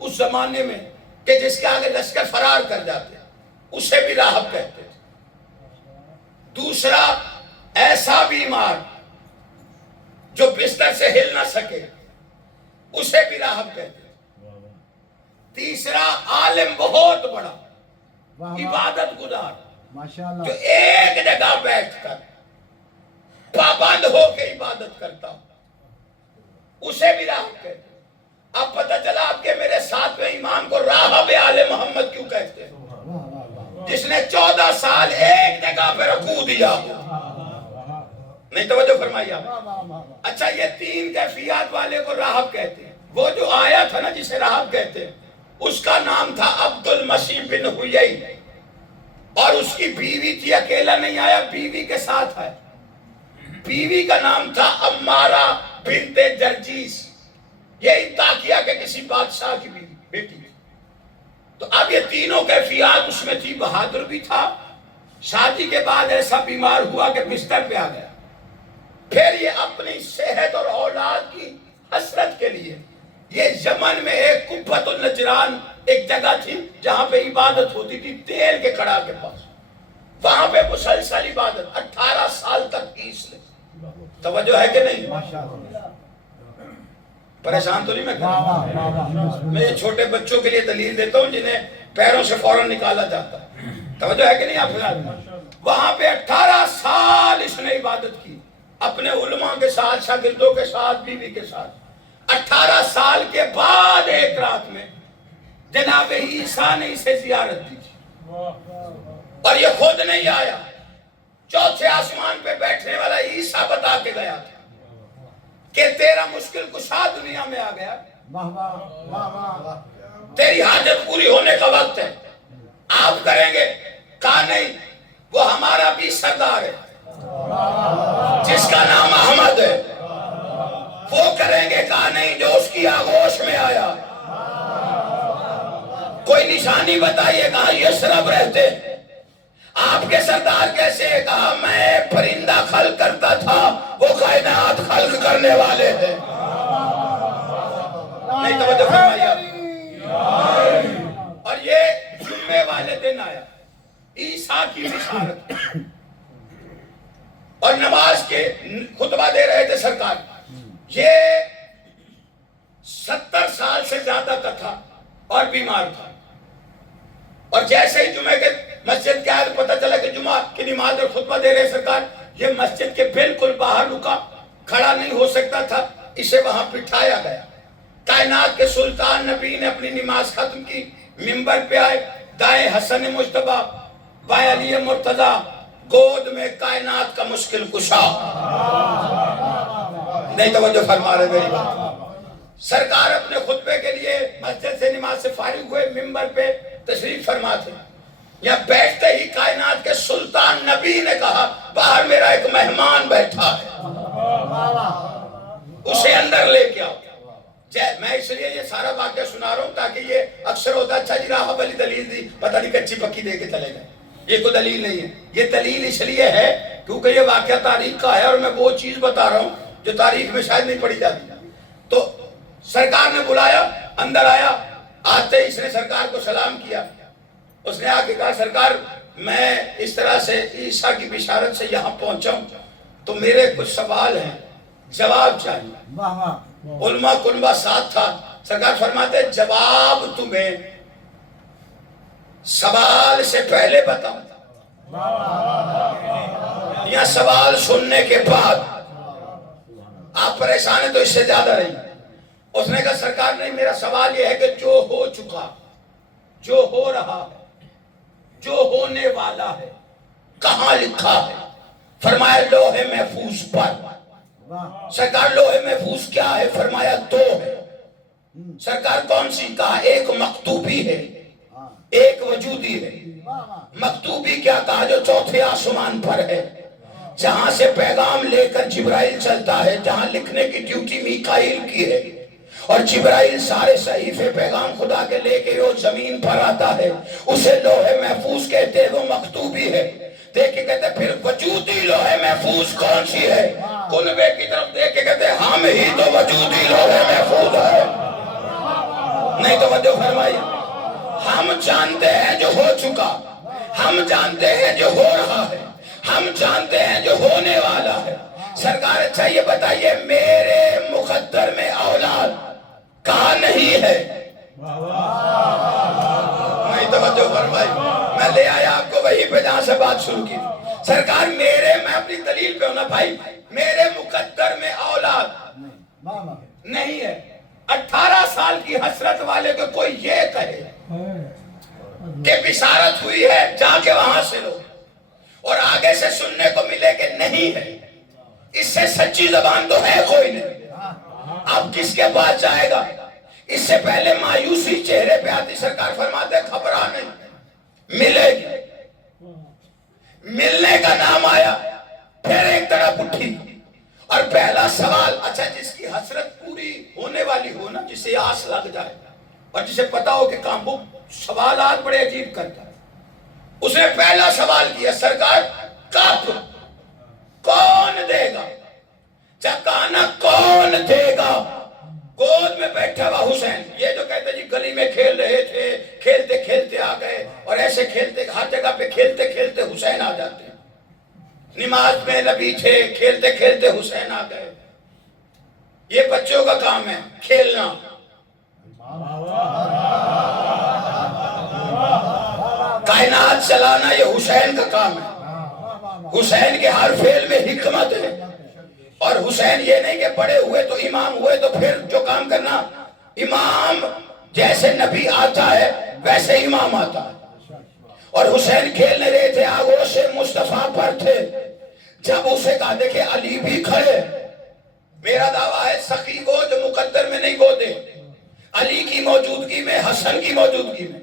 اس زمانے میں کہ جس کے آگے لشکر فرار کر جاتے اسے بھی راہب کہتے تھے۔ دوسرا ایسا بیمار جو بستر سے ہل نہ سکے اسے بھی راہب کہتے تھے۔ تیسرا عالم بہت بڑا عبادت گزار جو ایک جگہ بیٹھ کر پابند ہو کے عبادت کرتا اسے بھی راہب کہتے ہیں۔ اب پتہ چلا آپ کے میرے ساتویں امام کو راہب آل محمد کیوں کہتے ہیں؟ جس نے 14 سال ایک جگہ پہ رکوع دیا۔ نہیں توجہ فرمائی آپ؟ اچھا یہ تین کیفیات والے کو راہب کہتے ہیں۔ وہ جو آیا تھا نا جسے راہب کہتے ہیں اس کا نام تھا عبد المسیح بن حیی، اور اس کی بیوی تھی، اکیلا نہیں آیا، بیوی کے ساتھ آیا۔ بیوی کا نام تھا عمارہ بنت جرجیس، یہ انطاکیہ کے کسی بادشاہ کی بیٹی تھی۔ تو اب یہ تینوں کیفیات اس میں تھی، بہادر بھی تھا، شادی کے بعد ایسا بیمار ہوا کہ بستر پہ آ گیا، پھر یہ اپنی صحت اور اولاد کی حسرت کے لیے یہ یمن میں ایک قبۃ النجران ایک جگہ تھی جہاں پہ عبادت ہوتی تھی تیل کے کڑا کے پاس، وہاں پہ مسلسل عبادت 18 سال تک کی اس نے۔ توجہ ہے کہ نہیں؟ پریشان تو نہیں میں کروں؟ میں یہ چھوٹے بچوں کے لیے دلیل دیتا ہوں جنہیں پیروں سے فوراً نکالا جاتا ہے۔ توجہ ہے کہ نہیں آپ؟ وہاں پہ 18 سال اس نے عبادت کی، اپنے علماء کے ساتھ، شاگردوں کے ساتھ، بیوی کے ساتھ۔ 18 سال کے بعد ایک رات میں جناب عیسیٰ نے اسے زیارت دی تھی، اور یہ خود نہیں آیا، چوتھے آسمان پہ بیٹھنے والا عیسیٰ بتا کے گیا تھا کہ تیرا مشکل کشا دنیا میں آ گیا، تیری حاجت پوری ہونے کا وقت ہے، آپ کریں گے؟ کہا نہیں، وہ ہمارا بھی سردار ہے جس کا نام احمد ہے، وہ کریں گے؟ کہا نہیں، جو اس کی آغوش میں آیا۔ کوئی نشانی بتائیے، کہا یثرب رہتے۔ آپ کے سردار کیسے؟ کہا میں پرندہ خلق کرتا تھا، وہ کائنات خلق کرنے والے ہیں۔ نہیں توجہ فرمائیے۔ اور یہ جمعے والے دن آیا، عیسیٰ کی بشارت، اور نماز کے خطبہ دے رہے تھے سرکار۔ یہ 70 سال سے زیادہ کا تھا اور بیمار تھا، اور جیسے ہی جمعے کے مسجد کے آئے پتہ چلا کہ جمعہ کی نماز اور خطبہ دے رہے سرکار، یہ مسجد کے بالکل باہر رکا، کھڑا نہیں ہو سکتا تھا، اسے وہاں بٹھایا گیا۔ کائنات کے سلطان نبی نے اپنی نماز ختم کی، منبر پہ آئے، دائیں حسن مجتبیٰ، بائیں علی مرتضیٰ، گود میں کائنات کا مشکل کشا۔ نہیں توجہ فرما رہے میری بات؟ سرکار اپنے خطبے کے لیے مسجد سے نماز سے فارغ ہوئے، ممبر پہ تشریف فرما تھے. یا بیٹھتے ہی کائنات کے سلطان نبی نے کہا باہر میرا ایک مہمان بیٹھا ہے، اسے اندر لے کے آؤ. میں اس لیے یہ سارا واقعہ سنا رہا ہوں تاکہ یہ اکثر ہوتا ہے اچھا جی راہب علی دلیل دی، پتہ نہیں کچی پکی دے کے چلے گئے. یہ کوئی دلیل نہیں ہے. یہ دلیل اس لیے ہے کیونکہ یہ واقعہ تاریخ کا ہے اور میں وہ چیز بتا رہا ہوں جو تاریخ میں شاید نہیں پڑھی جاتی. تو سرکار نے بلایا، اندر آیا. آتے ہی اس نے سرکار کو سلام کیا. اس نے آ کے کہا سرکار میں اس طرح سے عیسیٰ کی بشارت سے یہاں پہنچا ہوں تو میرے کچھ سوال ہیں، جواب چاہیے. علماء کنبہ ساتھ تھا. سرکار فرماتے جواب تمہیں سوال سے پہلے بتاؤں یا سوال سننے کے بعد؟ آپ پریشان ہیں تو اس سے زیادہ رہی. اس نے کہا سرکار نہیں، میرا سوال یہ ہے کہ جو ہو چکا، جو ہو رہا، جو ہونے والا ہے کہاں لکھا ہے؟ فرمایا لوح محفوظ پر. سرکار لوح محفوظ کیا ہے؟ فرمایا دو ہے. سرکار کون سی؟ کہا ایک مکتوبی ہے، ایک وجودی ہے. مکتوبی کیا؟ کہا جو چوتھے آسمان پر ہے، جہاں سے پیغام لے کر جبرائیل چلتا ہے، جہاں لکھنے کی ڈیوٹی میکائیل کی ہے اور جبرائیل سارے صحیفے پیغام خدا کے لے کے وہ زمین پر آتا ہے. اسے لوح محفوظ کہتے ہیں، وہ مکتوبی ہے. دیکھ کے کہتے ہیں پھر وجودی لوح محفوظ کون سی ہے؟ کنبے کی طرف دیکھ کے کہتے ہیں ہم ہی تو وجودی لوح محفوظ ہے. نہیں توجہ فرمائی. ہم جانتے ہیں جو ہو چکا، ہم جانتے ہیں جو ہو رہا ہے، ہم جانتے ہیں جو ہونے والا ہے. سرکار اچھا یہ بتائیے میرے مقدر میں اولاد کہاں نہیں ہے؟ نہیں توجہ فرمائی. میں لے آیا آپ کو وہیں پہ جہاں سے بات شروع کی. سرکار میں اپنی دلیل پہ ہوں نا بھائی، میرے مقدر میں اولاد نہیں ہے. 18 سال کی حسرت والے کو کوئی یہ کہے کہ بشارت ہوئی ہے جا کے وہاں سے لو اور آگے سے سننے کو ملے کہ نہیں ہے، اس سے سچی زبان تو ہے کوئی نہیں. اب کس کے پاس جائے گا؟ اس سے پہلے مایوسی چہرے پہ آتی. سرکار فرماتے گھبرا نہیں، ملے گی. ملنے کا نام آیا، پھر ایک طرف اٹھی اور پہلا سوال. اچھا جس کی حسرت پوری ہونے والی ہو نا، جسے آس لگ جائے اور جسے پتا ہو کہ کام وہ سوالات بڑے عجیب کرتا ہے، اس نے پہلا سوال کیا سرکار کب، کون دے گا؟ جب کہا نا کون دے گا، گود میں بیٹھا ہوا حسین. یہ جو کہتے جی گلی میں کھیل رہے تھے، کھیلتے کھیلتے آ گئے اور ایسے کھیلتے ہر جگہ پہ کھیلتے کھیلتے حسین آ جاتے ہیں. نماز میں نبی تھے، کھیلتے کھیلتے حسین آ گئے. یہ بچوں کا کام ہے کھیلنا. کائنات چلانا یہ حسین کا کام ہے. حسین کے ہر فعل میں حکمت ہے. اور حسین یہ نہیں کہ بڑے ہوئے تو امام ہوئے تو پھر جو کام کرنا. امام جیسے نبی آتا ہے ویسے امام آتا ہے. اور حسین کھیلنے رہے تھے، آغوش مصطفیٰ پر تھے. جب اسے کہا دیکھے علی بھی کھڑے. میرا دعویٰ ہے سخی کو جو مقدر میں نہیں گودے، علی کی موجودگی میں، حسن کی موجودگی میں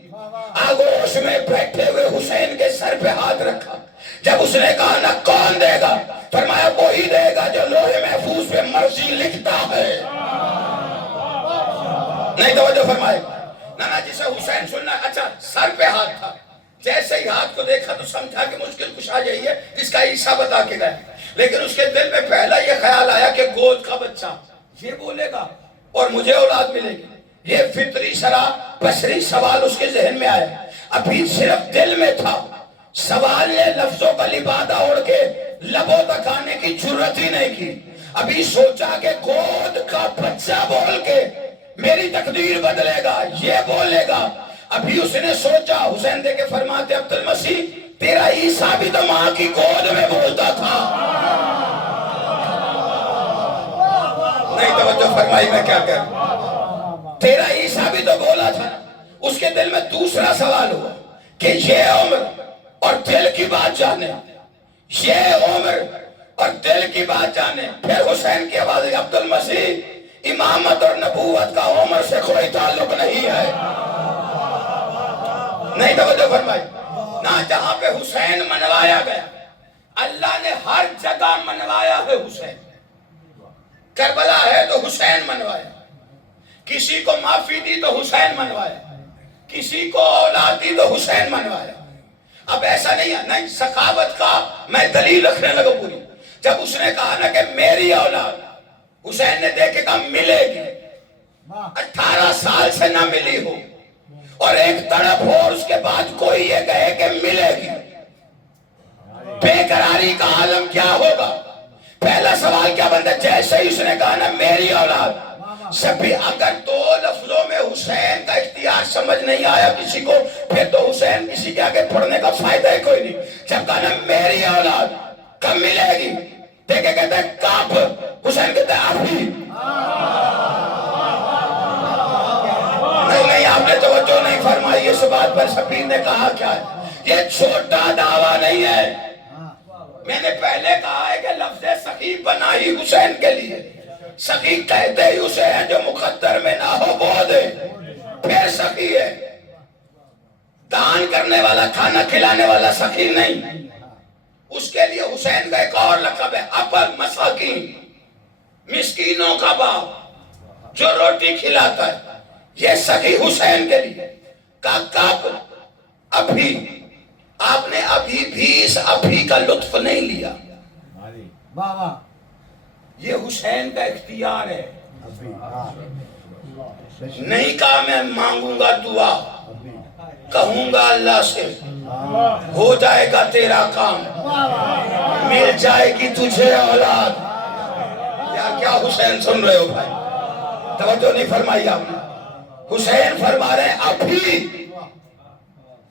آغوش میں بیٹھے ہوئے حسین کے سر پہ ہاتھ رکھا. جب اس نے کہا نا کون دے گا، فرمایا وہی دے گا جو لوح محفوظ پہ مرضی لکھتا ہے. نہیں توجہ فرمائے نا جسے حسین سننا. اچھا سر پہ ہاتھ تھا، جیسے ہی ہاتھ کو دیکھا تو سمجھا کہ مشکل کچھ آ جائی ہے جس کا عیسیٰ بتا کے گئے. لیکن اس کے دل میں پہلا یہ خیال آیا کہ گود کا بچہ یہ بولے گا اور مجھے اولاد ملے گی. یہ فطری شرح بشری سوال اس کے ذہن میں آیا. ابھی صرف دل میں تھا، سوال نے لفظوں کا لبادہ اوڑھ کے لبوں تک آنے کی جرت ہی نہیں کی. ابھی سوچا کہ گود کا بچہ بول کے میری تقدیر بدلے گا، یہ بولے گا. ابھی اس نے سوچا. حسین دے کے فرماتے عبد المسیح تیرا عیسیٰ بھی تو ماں کی گود میں بولتا تھا. نہیں توجہ فرمائی میں کیا کہہ رہا ہوں. تیرا عیسیٰ بھی تو بولا تھا. اس کے دل میں دوسرا سوال ہوا کہ یہ عمر اور دل کی بات جانے، یہ عمر اور دل کی بات جانے. پھر حسین کی آواز عبد المسیح امامت اور نبوت کا عمر سے کوئی تعلق نہیں ہے. نہیں توجہ فرمائی. نہ جہاں پہ حسین منوایا گیا، اللہ نے ہر جگہ منوایا ہے حسین. کربلا ہے تو حسین منوایا، کسی کو معافی دی تو حسین منوایا، کسی کو اولاد دی تو حسین منوایا. اب ایسا نہیں ہے. نہیں، سخاوت کا میں دلیل رکھنے لگا پوری. جب اس نے کہا نا کہ میری اولاد، حسین نے دیکھ کے کہا ملے گی. 18 سال سے نہ ملی ہو اور ایک تڑپ ہو اور اس کے بعد کوئی یہ کہے کہ ملے گی، بے قراری کا عالم کیا ہوگا؟ پہلا سوال کیا بنتا ہے؟ جیسے ہی اس نے کہا نا میری اولاد، سبھی اگر دو لفظوں میں حسین کا اختیار سمجھ نہیں آیا کسی کو، پھر تو حسین کسی کے آگے پڑھنے کا فائدہ ہی کوئی نہیں. جب کہا نا میری اولاد کب ملے گی، دیکھے کہتے ہیں کب، حسین کہتے ہیں ابھی. نہیں آپ نے توجہ نہیں فرمائی اس بات پر. شبیر نے کہا کیا ہے؟ یہ چھوٹا دعویٰ نہیں ہے. میں نے پہلے کہا ہے کہ لفظ سخی بنا ہی حسین کے لیے. سخی کہتے ہی اسے ہیں جو مقدر میں نہ ہو وہ دے، پھر سخی ہے. دان کرنے والا، کھانا کھلانے والا سخی نہیں. اس کے لیے حسین کا ایک اور لقب ہے، ابل مساکین، مسکینوں کا باپ جو روٹی کھلاتا ہے. یہ سخی حسین کے لیے. کب؟ ابھی. آپ نے ابھی بھی اس ابھی کا لطف نہیں لیا. یہ حسین کا اختیار ہے. نہیں کہا میں مانگوں گا دعا، کہوں گا اللہ سے ہو جائے گا تیرا کام، مل جائے گی تجھے اولاد. کیا حسین سن رہے ہو بھائی؟ توجہ نہیں فرمائی آپ نے. حسین فرما رہے ہیں ابھی.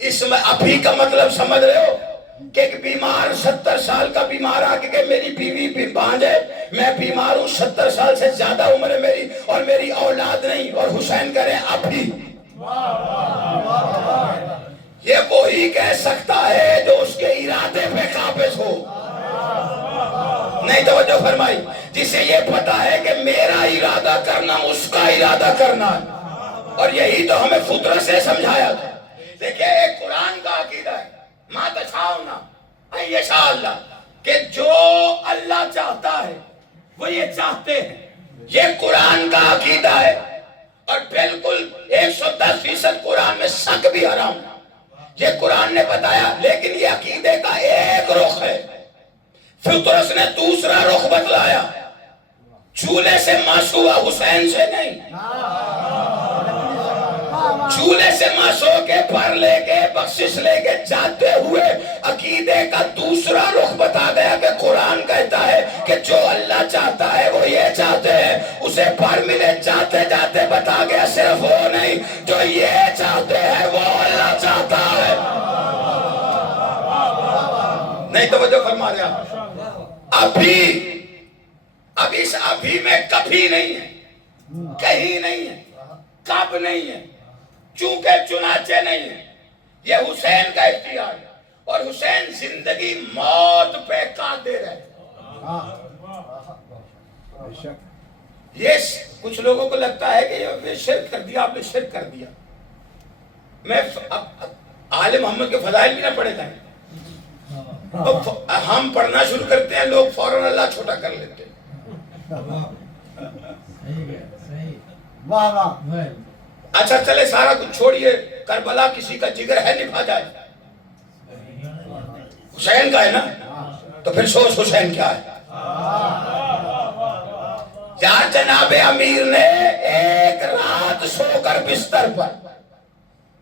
اس میں ابھی کا مطلب سمجھ رہے ہو کہ ایک بیمار 70 سال کا بیمار آ کے کہ میری بیوی بانجھ ہے، میں بیمار ہوں، 70 سال سے زیادہ عمر ہے میری اور میری اولاد نہیں، اور حسین کہہ رہے ہیں ابھی. یہ وہی کہہ سکتا ہے جو اس کے ارادے پہ قابض ہو. نہیں توجہ فرمائی. جسے یہ پتا ہے کہ میرا ارادہ کرنا اس کا ارادہ کرنا ہے. اور یہی تو ہمیں فطرت سے سمجھایا تھا. دیکھیں ایک قرآن کا عقیدہ ہے، ما تشاؤون الا یشاء اللہ، کہ جو اللہ چاہتا ہے وہ یہ چاہتے ہیں. یہ قرآن کا عقیدہ ہے اور بالکل 110% قرآن میں شک بھی حرام. یہ قرآن نے بتایا، لیکن یہ عقیدے کا ایک رخ ہے. فطرت نے دوسرا رخ بتلایا. چولہے سے ماسو ہوا، حسین سے نہیں. چولہے سے ماسو کے پر لے کے بخشش لے کے جاتے ہوئے عقیدے کا دوسرا رخ بتا گیا کہ قرآن کہتا ہے کہ جو اللہ چاہتا ہے وہ یہ چاہتے ہیں. اسے پر ملے جاتے جاتے بتا گیا صرف وہ نہیں، جو یہ چاہتے ہیں وہ اللہ چاہتا ہے. نہیں توجہ فرما رہے آپ؟ ابھی میں کبھی نہیں ہے، کہیں نہیں ہے، کب نہیں ہے، چونکہ چنانچہ نہیں ہے. یہ حسین کا اختیار ہے اور حسین زندگی موت پہ قادر ہے. یہ کچھ لوگوں کو لگتا ہے کہ یہ شرک کر دیا، آپ نے شرک کر دیا. میں آل محمد کے فضائل بھی نہ پڑھے تھے. ہم پڑھنا شروع کرتے ہیں، لوگ فوراً اللہ چھوٹا کر لیتے ہیں. اچھا چلے سارا کچھ چھوڑیے، کربلا کسی کا جگر ہے نبھا جائے. حسین کا ہے نا، تو پھر سوچ حسین کیا ہے. یار جناب امیر نے ایک رات سو کر بستر پر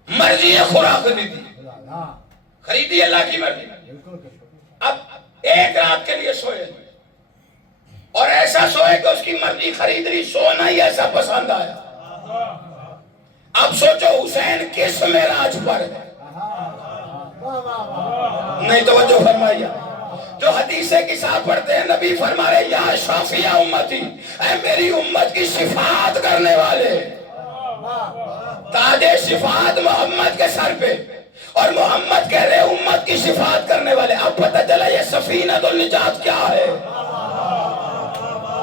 مرضی خوراک نہیں دی، خریدی اللہ کی مرضی. اب ایک رات کے لیے سوئے اور ایسا سوئے کہ اس کی مرضی خرید لی، سونا ہی ایسا پسند آیا. اب سوچو حسین کس معراج پر ہے. نہیں توجہ فرمائیے. جو حدیث کسا پڑھتے ہیں، نبی فرما رہے یا شافیہ امتی، اے میری امت کی شفاعت کرنے والے. تاج شفاعت محمد کے سر پہ، اور محمد کہہ رہے امت کی شفاعت کرنے والے. اب پتہ چلا یہ سفینۃ النجات کیا ہے.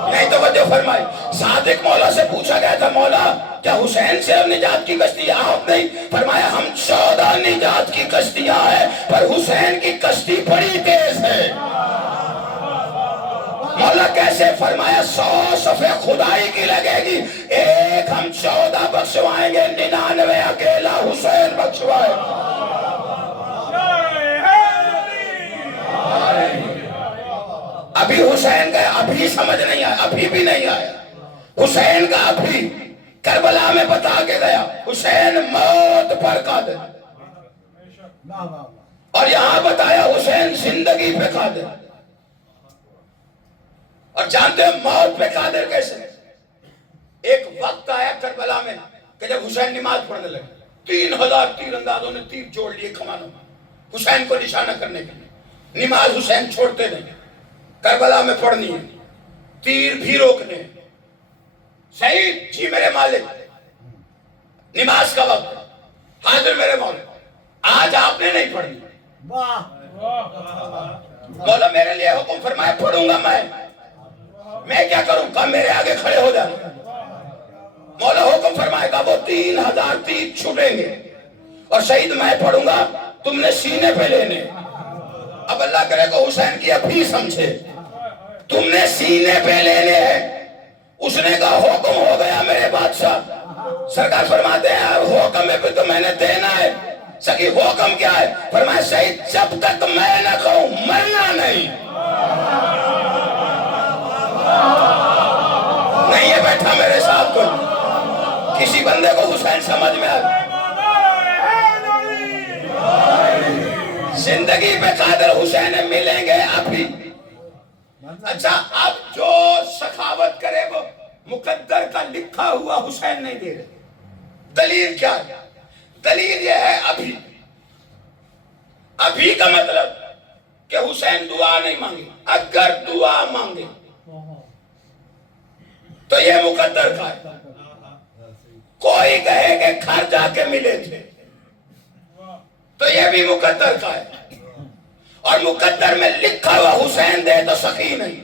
نہیں توجہ فرمائی. صادق مولا سے پوچھا گیا تھا مولا کیا حسین سے نجات کی کشتی؟ آپ نہیں. فرمایا ہم 14 نجات کی کشتیاں ہیں پر حسین کی کشتی بڑی تیز ہے. مولا کیسے؟ فرمایا 100 صفحے خدائی کی لگے گی، ایک ہم 14 بخشوائیں گے، 99 اکیلا حسین بخشوائے. ابھی حسین کا ابھی سمجھ نہیں آیا، ابھی بھی نہیں آیا. حسین کا ابھی کربلا میں بتا کے گیا حسین موت پر قادر، اور یہاں بتایا حسین زندگی پہ قادر. اور جانتے ہیں موت پہ قادر کیسے؟ ایک وقت آیا کربلا میں کہ جب حسین نماز پڑھنے لگے، 3000 تیر اندازوں نے تیر جوڑ لیے کمانوں میں حسین کو نشانہ کرنے کے لیے. نماز حسین چھوڑتے نہیں، کربلا میں پڑھنی ہے، تیر بھی روکنے. شہید جی میرے مالک، نماز کا وقت، حاضر میرے مولا، آج آپ نے نہیں پڑھنی. مولا میرے لیے حکم فرمایا پڑھوں گا میں کیا کروں؟ کہا میرے آگے کھڑے ہو جائے. مولا حکم فرمائے گا وہ 3000 تیر چھوٹیں گے اور شہید میں پڑھوں گا، تم نے سینے پہ لینے. اب اللہ کرے کو حسین کی ابھی سمجھے، تم نے سینے پہ لینے ہیں. اس نے کہا حکم ہو گیا میرے بادشاہ. سرکار فرماتے ہیں حکم ہے تو میں نے دینا ہے. سکی حکم کیا ہے؟ فرمایا شہید جب تک میں نہ کہوں مرنا نہیں. نہیں ہے بیٹھا میرے ساتھ کوئی، کسی بندے کو حسین سمجھ میں آئے. زندگی پہ قادر حسین ملیں گے ابھی. اچھا اب جو سخاوت کرے وہ مقدر کا لکھا ہوا حسین نہیں دے رہے. دلیل کیا ہے؟ دلیل یہ ہے ابھی. ابھی کا مطلب کہ حسین دعا نہیں مانگے. اگر دعا مانگے تو یہ مقدر کا ہے. کوئی کہے کہ گھر جا کے ملے تھے تو یہ بھی مقدر کا ہے. اور مقدر میں لکھا ہوا حسین دے تو سخی نہیں.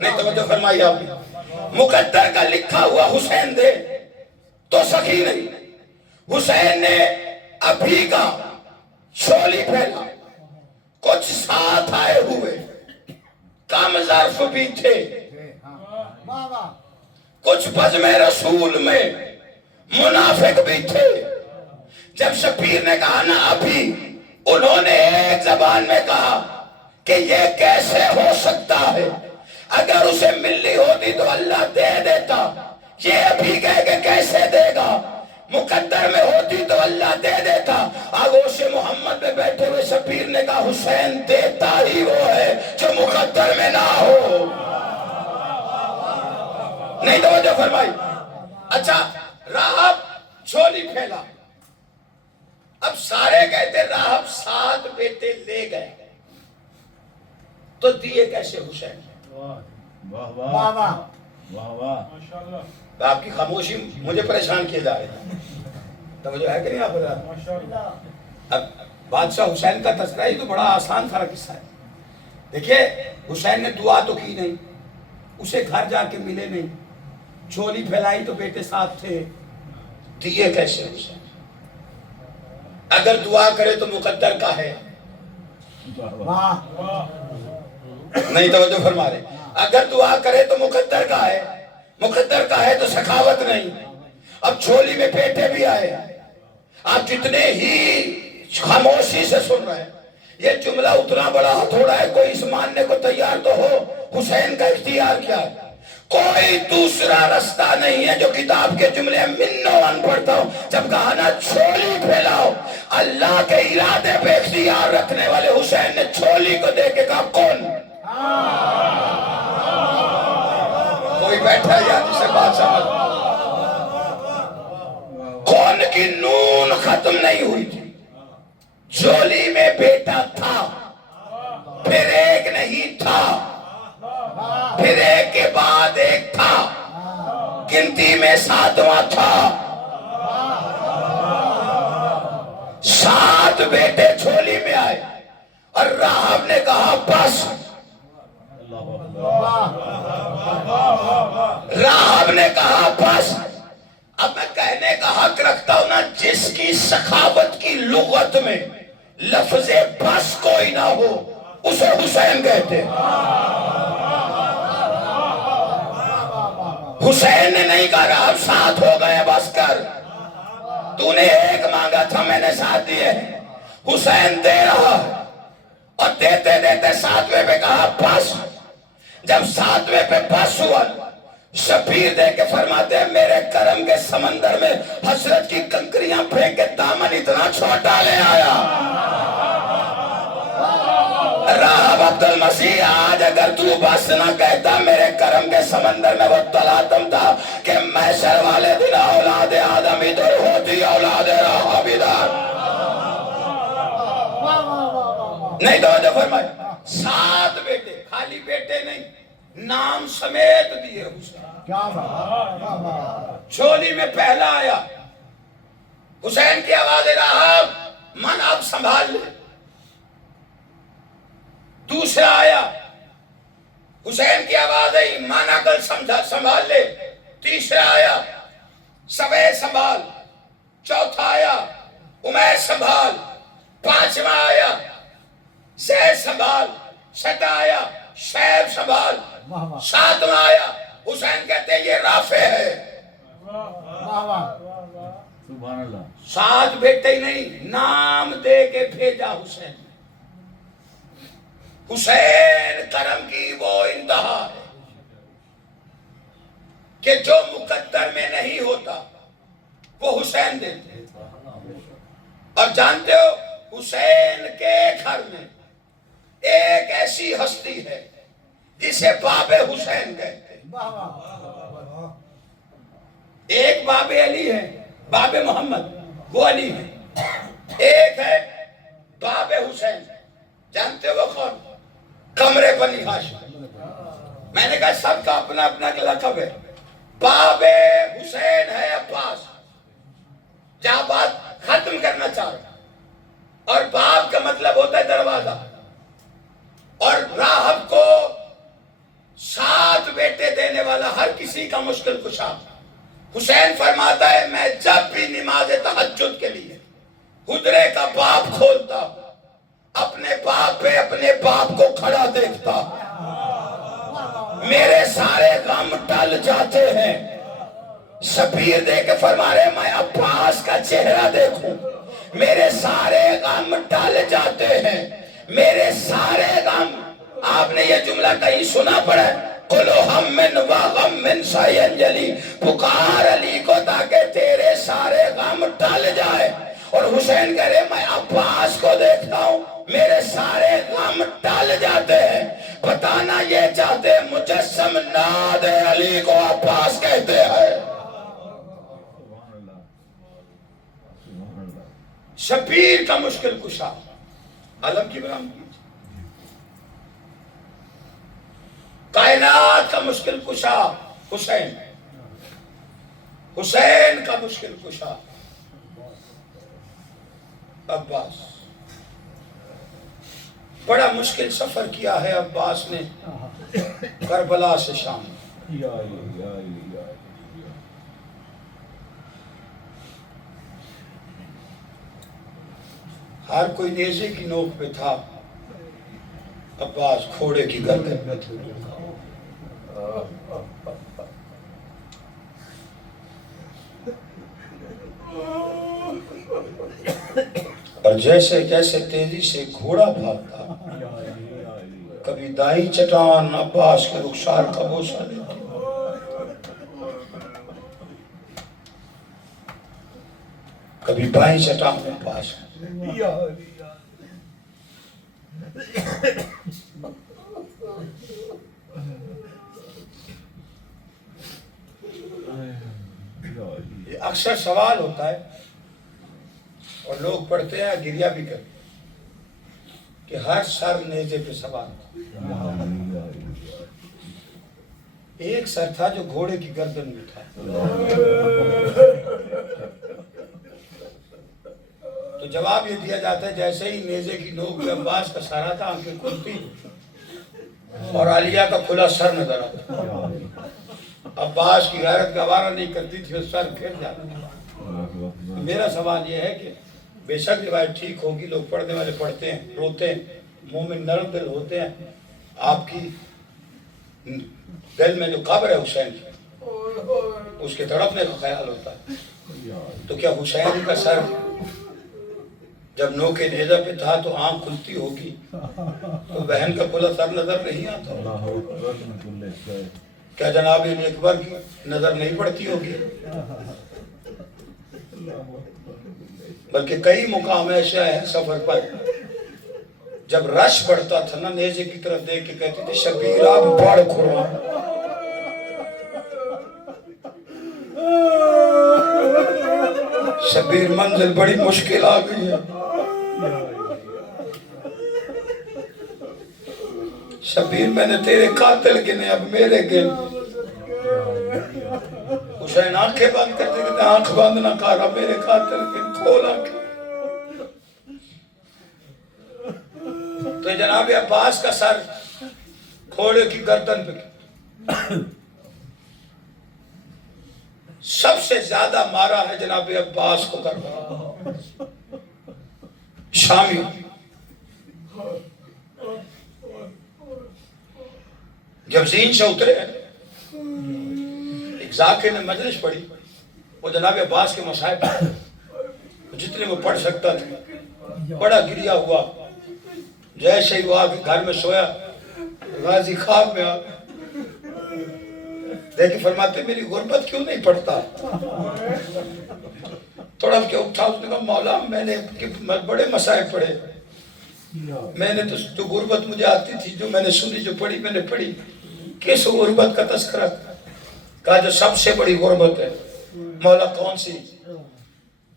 نہیں توجہ فرمائی آپ نے. مقدر کا لکھا ہوا حسین دے تو سخی نہیں. حسین نے ابھی کا چولی پھیلا، کچھ ساتھ آئے ہوئے کم ظرف بھی تھے، کچھ بزم رسول میں منافق بھی تھے. جب شبیر نے کہا نا ابھی، انہوں نے ایک زبان میں کہا کہ یہ کیسے ہو سکتا ہے، اگر اسے ملنی ہوتی تو اللہ دے دیتا. یہ ابھی کہے کہ کیسے دے گا، مقدر میں ہوتی تو اللہ دے دیتا. آگوش محمد میں بیٹھے ہوئے شبیر نے کہا حسین دیتا ہی وہ ہے جو مقدر میں نہ ہو. نہیں توجہ فرمائی. اچھا راہب جھولی پھیلا. اب سارے کہتے راہب 7 بیٹے لے گئے تو دیے کیسے حسین؟ آپ کی خاموشی مجھے پریشان کیے جا رہے ہیں. توجہ ہے کہ نہیں آپ؟ اب بادشاہ حسین کا تذکرہ ہی تو بڑا آسان تھا قصہ ہے. دیکھیے حسین نے دعا تو کی نہیں، اسے گھر جا کے ملے نہیں، جھولی پھیلائی تو بیٹے ساتھ تھے، دیے کیسے حسین؟ اگر دعا کرے تو مقدر کا ہے. نہیں توجہ فرما رہے. اگر دعا کرے تو مقدر کا ہے، مقدر کا ہے تو سخاوت نہیں. اب جھولی میں بیٹے بھی آئے. آپ جتنے ہی خاموشی سے سن رہے ہیں، یہ جملہ اتنا بڑا تھوڑا ہے، کوئی اس ماننے کو تیار تو ہو حسین کا اختیار کیا ہے. کوئی دوسرا رستہ نہیں ہے جو کتاب کے جملے منو ان پڑھتا ہوں. جب کہا نا چھولی پھیلاؤ، اللہ کے ارادے پہ اختیار رکھنے والے حسین نے چھولی کو دے کے کہا کون؟ کوئی بیٹھا یا جسے بات سمجھ. کون کی نون ختم نہیں ہوئی تھی. جھولی میں بیٹا تھا، پھر ایک نہیں تھا، پھر ایک کے بعد ایک تھا، گنتی میں 7واں تھا. 7 بیٹے جھولی میں آئے اور راہب نے کہا بس راہب نے کہا بس اب میں کہنے کا حق رکھتا ہوں نا، جس کی سخاوت کی لغت میں لفظ بس کوئی نہ ہو اسے حسین کہتے ہیں۔ حسین نے نہیں کہا راہب ساتھ ہو گئے بس کر، تو نے ایک مانگا تھا میں نے ساتھ دیے۔ حسین دے رہا اور دیتے دیتے ساتویں پہ کہا بس۔ جب ساتویں پہ بس ہوا شبیر دے کے فرماتے ہیں میرے کرم کے سمندر میں حسرت کی کنکریاں پھینک کے دامن اتنا چھوٹا لے آیا۔ راہب عبدالمسیح آج اگر تو بس نہ کہتا میرے کرم کے سمندر میں وہ تلاطم تھا کہ محشر والے دن اولاد آدم ادھر ہوتی اولاد راہب ادھر۔ نہیں توجہ فرمائے، 7 بیٹے، خالی بیٹے نہیں نام سمیت دیے حسین۔ کیا بات، جھولی میں پہلا آیا حسین کی آواز راہب من اب سنبھال لے۔ دوسرا آیا حسین کی آواز آئی من عقل سنبھال لے۔ تیسرا آیا سبے سنبھال۔ چوتھا آیا عمیر سنبھال۔ پانچواں آیا زید سنبھال۔ چھٹا آیا شیب سنبھال۔ ساتواں آیا حسین کہتے ہیں یہ رافع ہے۔ سبحان اللہ۔ 7 بیٹے ہی نہیں نام دے کے بھیجا حسین۔ حسین کرم کی وہ انتہا ہے کہ جو مقدر میں نہیں ہوتا وہ حسین دیتے۔ اور جانتے ہو حسین کے گھر میں ایک ایسی ہستی ہے جسے باب حسین کہتے ہیں۔ ایک باب علی ہے، باب محمد وہ علی ہے، ایک ہے باب حسین، جانتے ہو کون؟ قمر بنی ہاشم۔ میں نے کہا سب کا اپنا اپنا لقب ہے۔ باب حسین ہے عباس، جہاں بات ختم کرنا چاہ رہا، اور باب کا مطلب ہوتا ہے دروازہ۔ اور راہب کو 7 بیٹے دینے والا ہر کسی کا مشکل کشا۔ حسین فرماتا ہے میں جب بھی نماز تہجد کے لیے حجرے کا باب کھولتا اپنے باپ پہ اپنے باپ کو کھڑا دیکھتا، میرے سارے غم ٹل جاتے ہیں۔ شبیر دے کے فرما رہے میں عباس کا چہرہ دیکھوں میرے سارے غم ٹل جاتے ہیں، میرے سارے غم۔ آپ نے یہ جملہ کہیں سنا پڑا ہے قُلُ ہَمٍّ وَغَمٍّ سَيَنْجَلِي، پکار علی کو تاکہ تیرے سارے غم ٹل جائے۔ اور حسین کہہ رہے میں عباس کو دیکھتا ہوں میرے سارے غم ٹل جاتے ہیں۔ بتانا یہ چاہتے مجسم ناد علی کو عباس کہتے ہیں۔ شبیر کا مشکل کشا عالم کی برہم کی، کائنات کا مشکل کشا حسین، حسین کا مشکل کشا عباس۔ بڑا مشکل سفر کیا ہے عباس نے کربلا سے شام۔ ہر کوئی نیزے کی نوک پہ تھا، عباس گھوڑے کی گردن میں تھے۔ اور جیسے جیسے تیزی سے گھوڑا بھاگتا کبھی دائیں چٹان عباس کے رخسار کا بوسہ لیتی، کبھی بائیں چٹان عباس۔ یہ اکثر سوال ہوتا ہے اور لوگ پڑھتے ہیں گریہ بھی کرتے ہیں کہ ہر سر نیزے پہ سوار تھا۔ ایک سر تھا جو گھوڑے کی گردن میں تھا۔ تو جواب یہ دیا جاتا ہے جیسے ہی نیزے کی نوک پہ عباس کا سارا تھا آنکھیں کھلتی اور عالیہ کا کھلا سر نظر آتا. عباس کی غیرت گوارا نہیں کرتی تھی، وہ سر پھر جاتا. میرا سوال یہ ہے کہ بے شک روایت ٹھیک ہوگی، لوگ پڑھنے والے پڑھتے ہیں، روتے ہیں، مومن نرم دل ہوتے ہیں. آپ کی دل میں جو قبر ہے حسین کی، اس کے تڑپنے کا خیال ہوتا ہے. تو کیا حسین کا سر جب نو کے نیزہ پہ تھا تو آنکھ کھلتی ہوگی تو بہن کا کھلا سر نظر نہیں آتا ہوگا؟ کیا جناب ابن اکبر کی نظر نہیں پڑتی ہوگی؟ بلکہ کئی مقام ایسے ہیں سفر پر جب رش بڑھتا تھا نا، نیزے کی طرف دیکھ کے کہتی تھی شبیر آپ بڑھ کھروا. شبیر منزل بڑی مشکل آ گئی ہے. شبیر میں نے تیرے قاتل گنے، اب میرے گن. حسین آنکھیں بند کرتے کہتے آنکھ بند نہ کارا، میرے قاتل گن، کھول آنکھیں. تو جناب عباس کا سر گھوڑے کی گردن پہ سب سے زیادہ مارا ہے جناب عباس کو کربلا. شامی جب زین سے اترے، ایک ذاکر نے مجلس پڑھی، وہ جناب عباس کے مصائب جتنے وہ پڑھ سکتا تھا، بڑا گریا ہوا. جیسے ہی وہ آ کے گھر میں سویا، غازی خواب میں آ دیکھیں فرماتے میری غربت کیوں نہیں پڑھتا. تھوڑا کے اٹھا، اس نے کہا مولا میں نے بڑے مصائب پڑھے، میں نے تو غربت مجھے آتی تھی، جو میں نے سنی، جو پڑھی میں نے پڑھی. کس غربت کا تذکرہ؟ کہا جو سب سے بڑی غربت ہے. مولا کون سی؟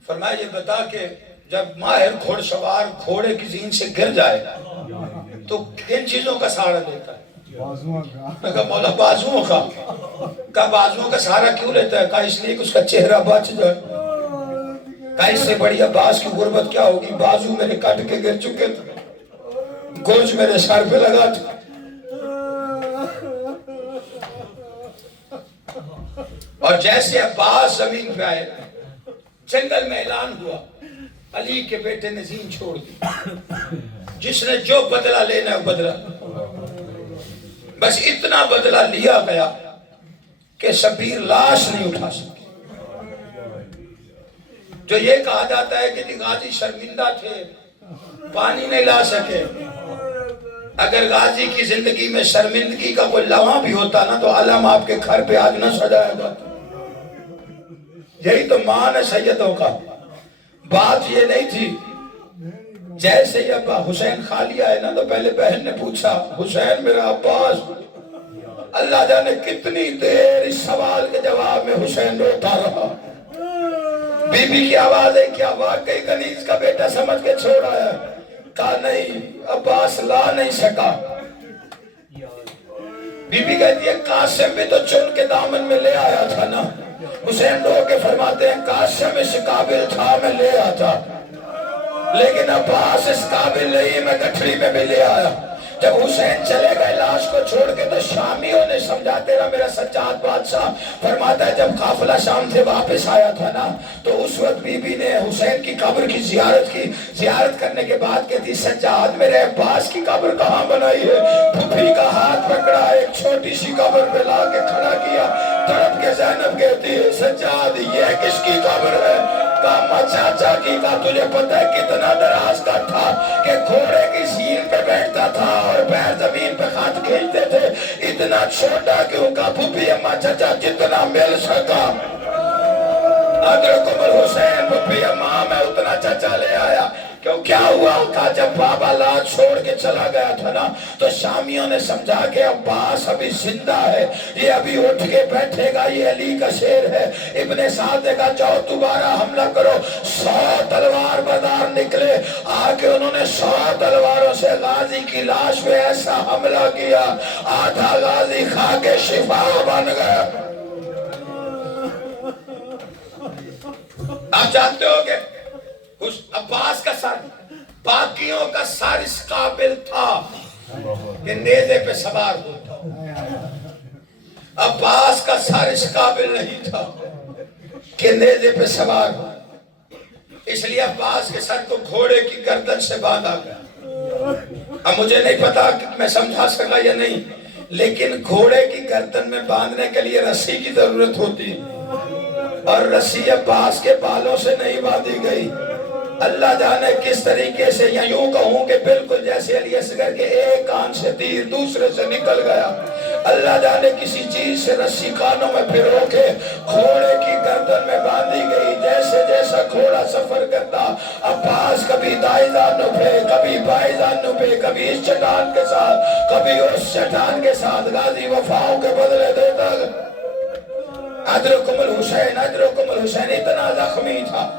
فرمایا یہ بتا کہ جب ماہر گھوڑ سوار گھوڑے کی زین سے گر جائے تو کن چیزوں کا سہارا لیتا ہے؟ میں کہا مولا بازوؤں کا. کہا بازوؤں کا سہارا کیوں لیتا ہے؟ کہا اس لیے کہ اس کا چہرہ بچ جائے. کہا اس سے بڑی عباس کی غربت کیا ہوگی؟ بازو میرے کٹ کے گر چکے تھے، گرج میرے سر پہ لگا تھا. اور جیسے عباس زمین پہ آئے، جنگل میں اعلان ہوا علی کے بیٹے نے زین چھوڑ دی، جس نے جو بدلہ لینا ہے بدلہ. بس اتنا بدلہ لیا گیا کہ شبیر لاش نہیں اٹھا سکے. جو یہ کہا جاتا ہے کہ غازی شرمندہ تھے، پانی نہیں لا سکے. اگر غازی کی زندگی میں شرمندگی کا کوئی لمحہ بھی ہوتا نا تو علم آپ کے گھر پہ آج نہ سجایا جاتا. یہی تو مان ہے سیدوں کا. بات یہ نہیں تھی. جیسے ہی ابا حسین خالی آئے نا تو پہلے بہن نے پوچھا حسین میرا عباس. اللہ جانے کتنی دیر اس سوال کے جواب میں حسین روتا رہا. بی بی کی آواز ہے کیا واقعی کنیز کا بیٹا سمجھ کے چھوڑا ہے؟ کہا نہیں عباس لا نہیں سکا. بی بی کہتی ہے قاسم بھی تو چن کے دامن میں لے آیا تھا نا. حسین رو کے فرماتے ہیں قاسم اس قابل تھا میں لے آتا، لیکن عباس اس قابل نہیں میں گٹھڑی میں بھی لے آیا. جب حسین چلے گئے لاش کو چھوڑ کے تو شامیوں نے سمجھا تیرا میرا سجاد بادشاہ. فرماتا ہے جب قافلہ شام سے واپس آیا تھا نا تو اس وقت بی بی نے حسین کی قبر کی زیارت کی. زیارت کرنے کے بعد کہتی سجاد میرے عباس کی قبر کہاں بنائی ہے؟ پھپھی کا ہاتھ پکڑا ایک چھوٹی سی قبر پہ لا کے کھڑا کیا. تڑپ کے زینب کہتی ہے سجاد یہ کس کی قبر ہے؟ کہا چاچا کی. کہا تجھے پتہ ہے کتنا دراز کا تھا کہ گھوڑے کی زین پہ بیٹھتا تھا اور پیر زمین پہ خط کھینچتے تھے. اتنا چھوٹا کیوں؟ کہا پھوپھی اماں چچا جتنا مل سکا. ادرکم الحسین پھوپھی اماں میں اتنا چچا لے آیا. کیوں کیا ہوا؟ کہا جب بابا لاش چھوڑ کے چلا گیا تھا نا تو شامیوں نے سمجھا کہ عباس ابھی زندہ ہے، یہ ابھی اٹھ کے بیٹھے گا، یہ علی کا شیر ہے. ابن سعد نے کہا جاؤ دوبارہ حملہ کرو. 100 تلوار بازار نکلے. آ کے انہوں نے 100 تلواروں سے غازی کی لاش پہ ایسا حملہ کیا آدھا غازی کھا کے شفا بن گیا. آپ جانتے ہو کہ اس عباس کا سر باقیوں کا سر اس قابل تھا کہ نیزے پہ سوار ہوتا. عباس کا سر اس قابل نہیں تھا کہ نیزے پہ سوار ہو، اس لیے عباس کے سر کو گھوڑے کی گردن سے باندھا گیا. اب مجھے نہیں پتا کہ میں سمجھا سکا یا نہیں، لیکن گھوڑے کی گردن میں باندھنے کے لیے رسی کی ضرورت ہوتی، اور رسی عباس کے بالوں سے نہیں باندھی گئی. اللہ جانے کس طریقے سے، یا یوں کہوں کہ بالکل جیسے علی اصغر کے ایک کان سے تیر دوسرے سے نکل گیا. اللہ جانے کسی چیز سے رسی کانوں میں پھرو کے گھوڑے کی گردن میں باندھی گئی. جیسے جیسا گھوڑا سفر کرتا، عباس کبھی دائیں جانب پہ، کبھی بائیں جانب پہ، کبھی اس چٹان کے ساتھ، کبھی اس چٹان کے ساتھ غازی وفاؤں کے بدلے دیتا. ادرکم الحسین، ادرکم الحسین، اتنا زخمی تھا.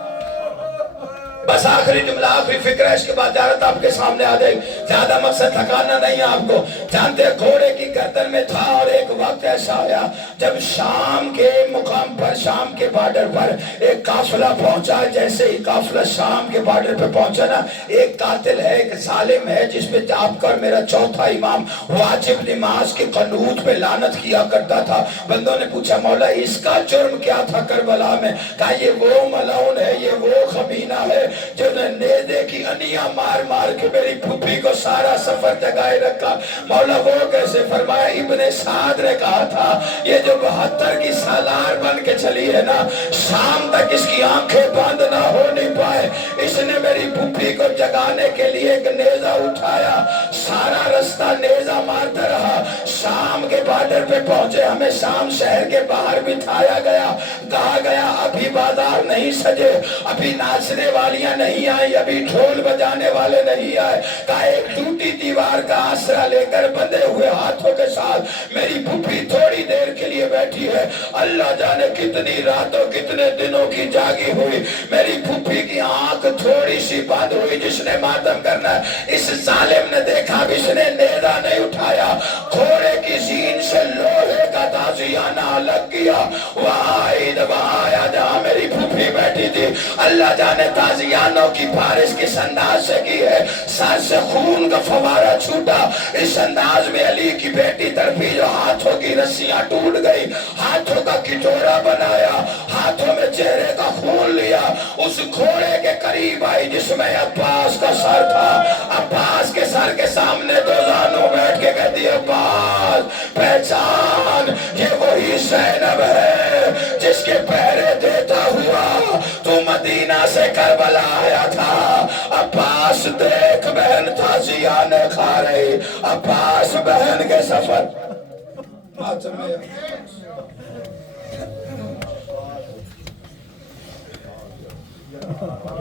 بس آخری جملہ، آخری فکر ہے، اس کے بعد جارت آپ کے سامنے آ جائے. زیادہ مقصد تھکانا نہیں آپ کو. جانتے گھوڑے کی گردن میں تھا، اور ایک وقت ایسا آیا جب شام کے مقام پر، شام کے بارڈر پر ایک قافلہ پہنچا. جیسے ہی قافلہ شام کے بارڈر پر پہنچا نا، ایک قاتل ہے، ایک ظالم ہے، جس پہ آپ کا اور میرا چوتھا امام واجب نماز کے قنوت پہ لعنت کیا کرتا تھا. بندوں نے پوچھا مولا اس کا جرم کیا تھا کربلا میں؟ کہا یہ وہ ملعون ہے، یہ وہ خمینہ ہے جو نے نیزے کی انیاں مار مار کے میری پھوپھی کو سارا سفر جگائے رکھا. مولا وہ کیسے؟ فرمایا ابن سعد نے کہا تھا یہ جو 72 کی سالار بن کے چلی ہے نا، شام تک اس کی آنکھیں بند نہ ہو نہیں پائے. اس نے میری پھوپھی کو جگانے کے لیے ایک نیزہ اٹھایا، سارا رستہ نیزہ مارتا رہا. شام کے بارڈر پہ پہنچے، ہمیں شام شہر کے باہر بٹھایا گیا. کہا گیا ابھی بازار نہیں سجے، ابھی ناچنے والیاں نہیں آئی، ابھی ڈھول بجانے والے نہیں آئے. کہا ایک ٹوٹی دیوار کا آسرا لے کر بندے ہوئے ہاتھوں کے ساتھ میری پھوپھی تھوڑی دیر کے لیے بیٹھی ہے. اللہ جانے کتنی راتوں کتنے دنوں کی جاگی ہوئی. میری پھوپھی کی آنکھ تھوڑی سی بند ہوئی. جس نے ماتم کرنا ہے، اس ظالم نے دیکھا اب اس نے نیزہ نہیں اٹھایا، گھوڑے کی زین سے لوہے کا تازیانہ الگ کیا. وہاں آیا جہاں میری پھوپھی بیٹھی تھی. اللہ جانے تازیانوں کی بارش کس انداز سے کی ہے، سر سے خون کا فوارہ چھوٹا. اس انداز میں علی کی بیٹی تڑپی، جو ہاتھوں کی رسیاں ٹوٹ گئی، ہاتھوں کا کٹورا بنایا، ہاتھوں میں چہرے کا خون لیا. اس گھوڑے کے قریب آئی جس میں عباس کا سر تھا. عباس کے سر کے سامنے دو زانوں بیٹھ کے کہتی عباس پہچان، یہ وہی زینب ہے جس کے پہرے دیتا ہوا تو مدینہ سے کربلا آیا تھا. عباس دیکھ بہن تازیانے کھا رہی. عباس بہن کے سفر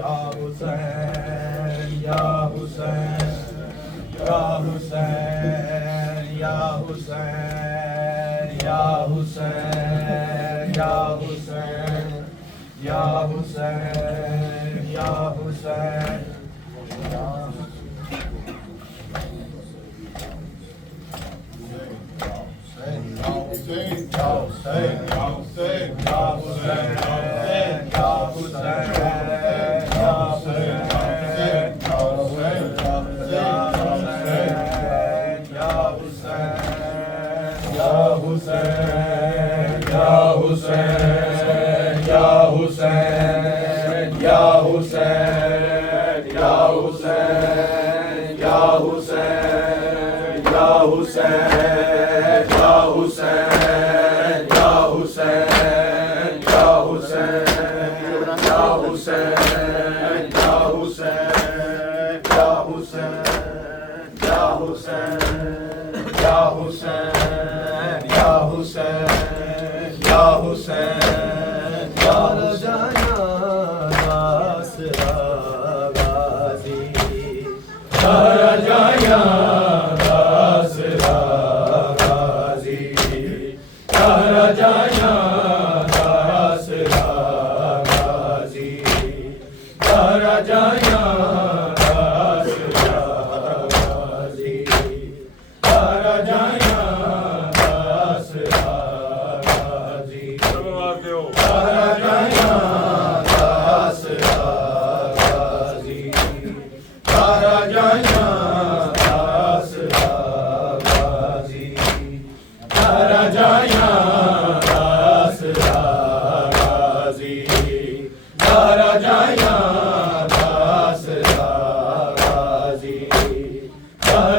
یا حسین یا حسین یا حسین یا حسین یا حسین یا حسین یا حسین یا حسین.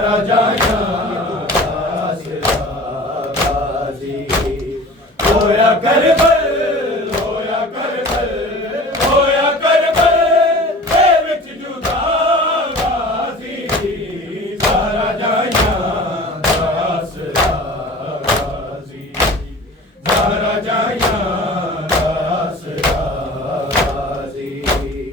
تیرا جانا غازی ہویا کربلا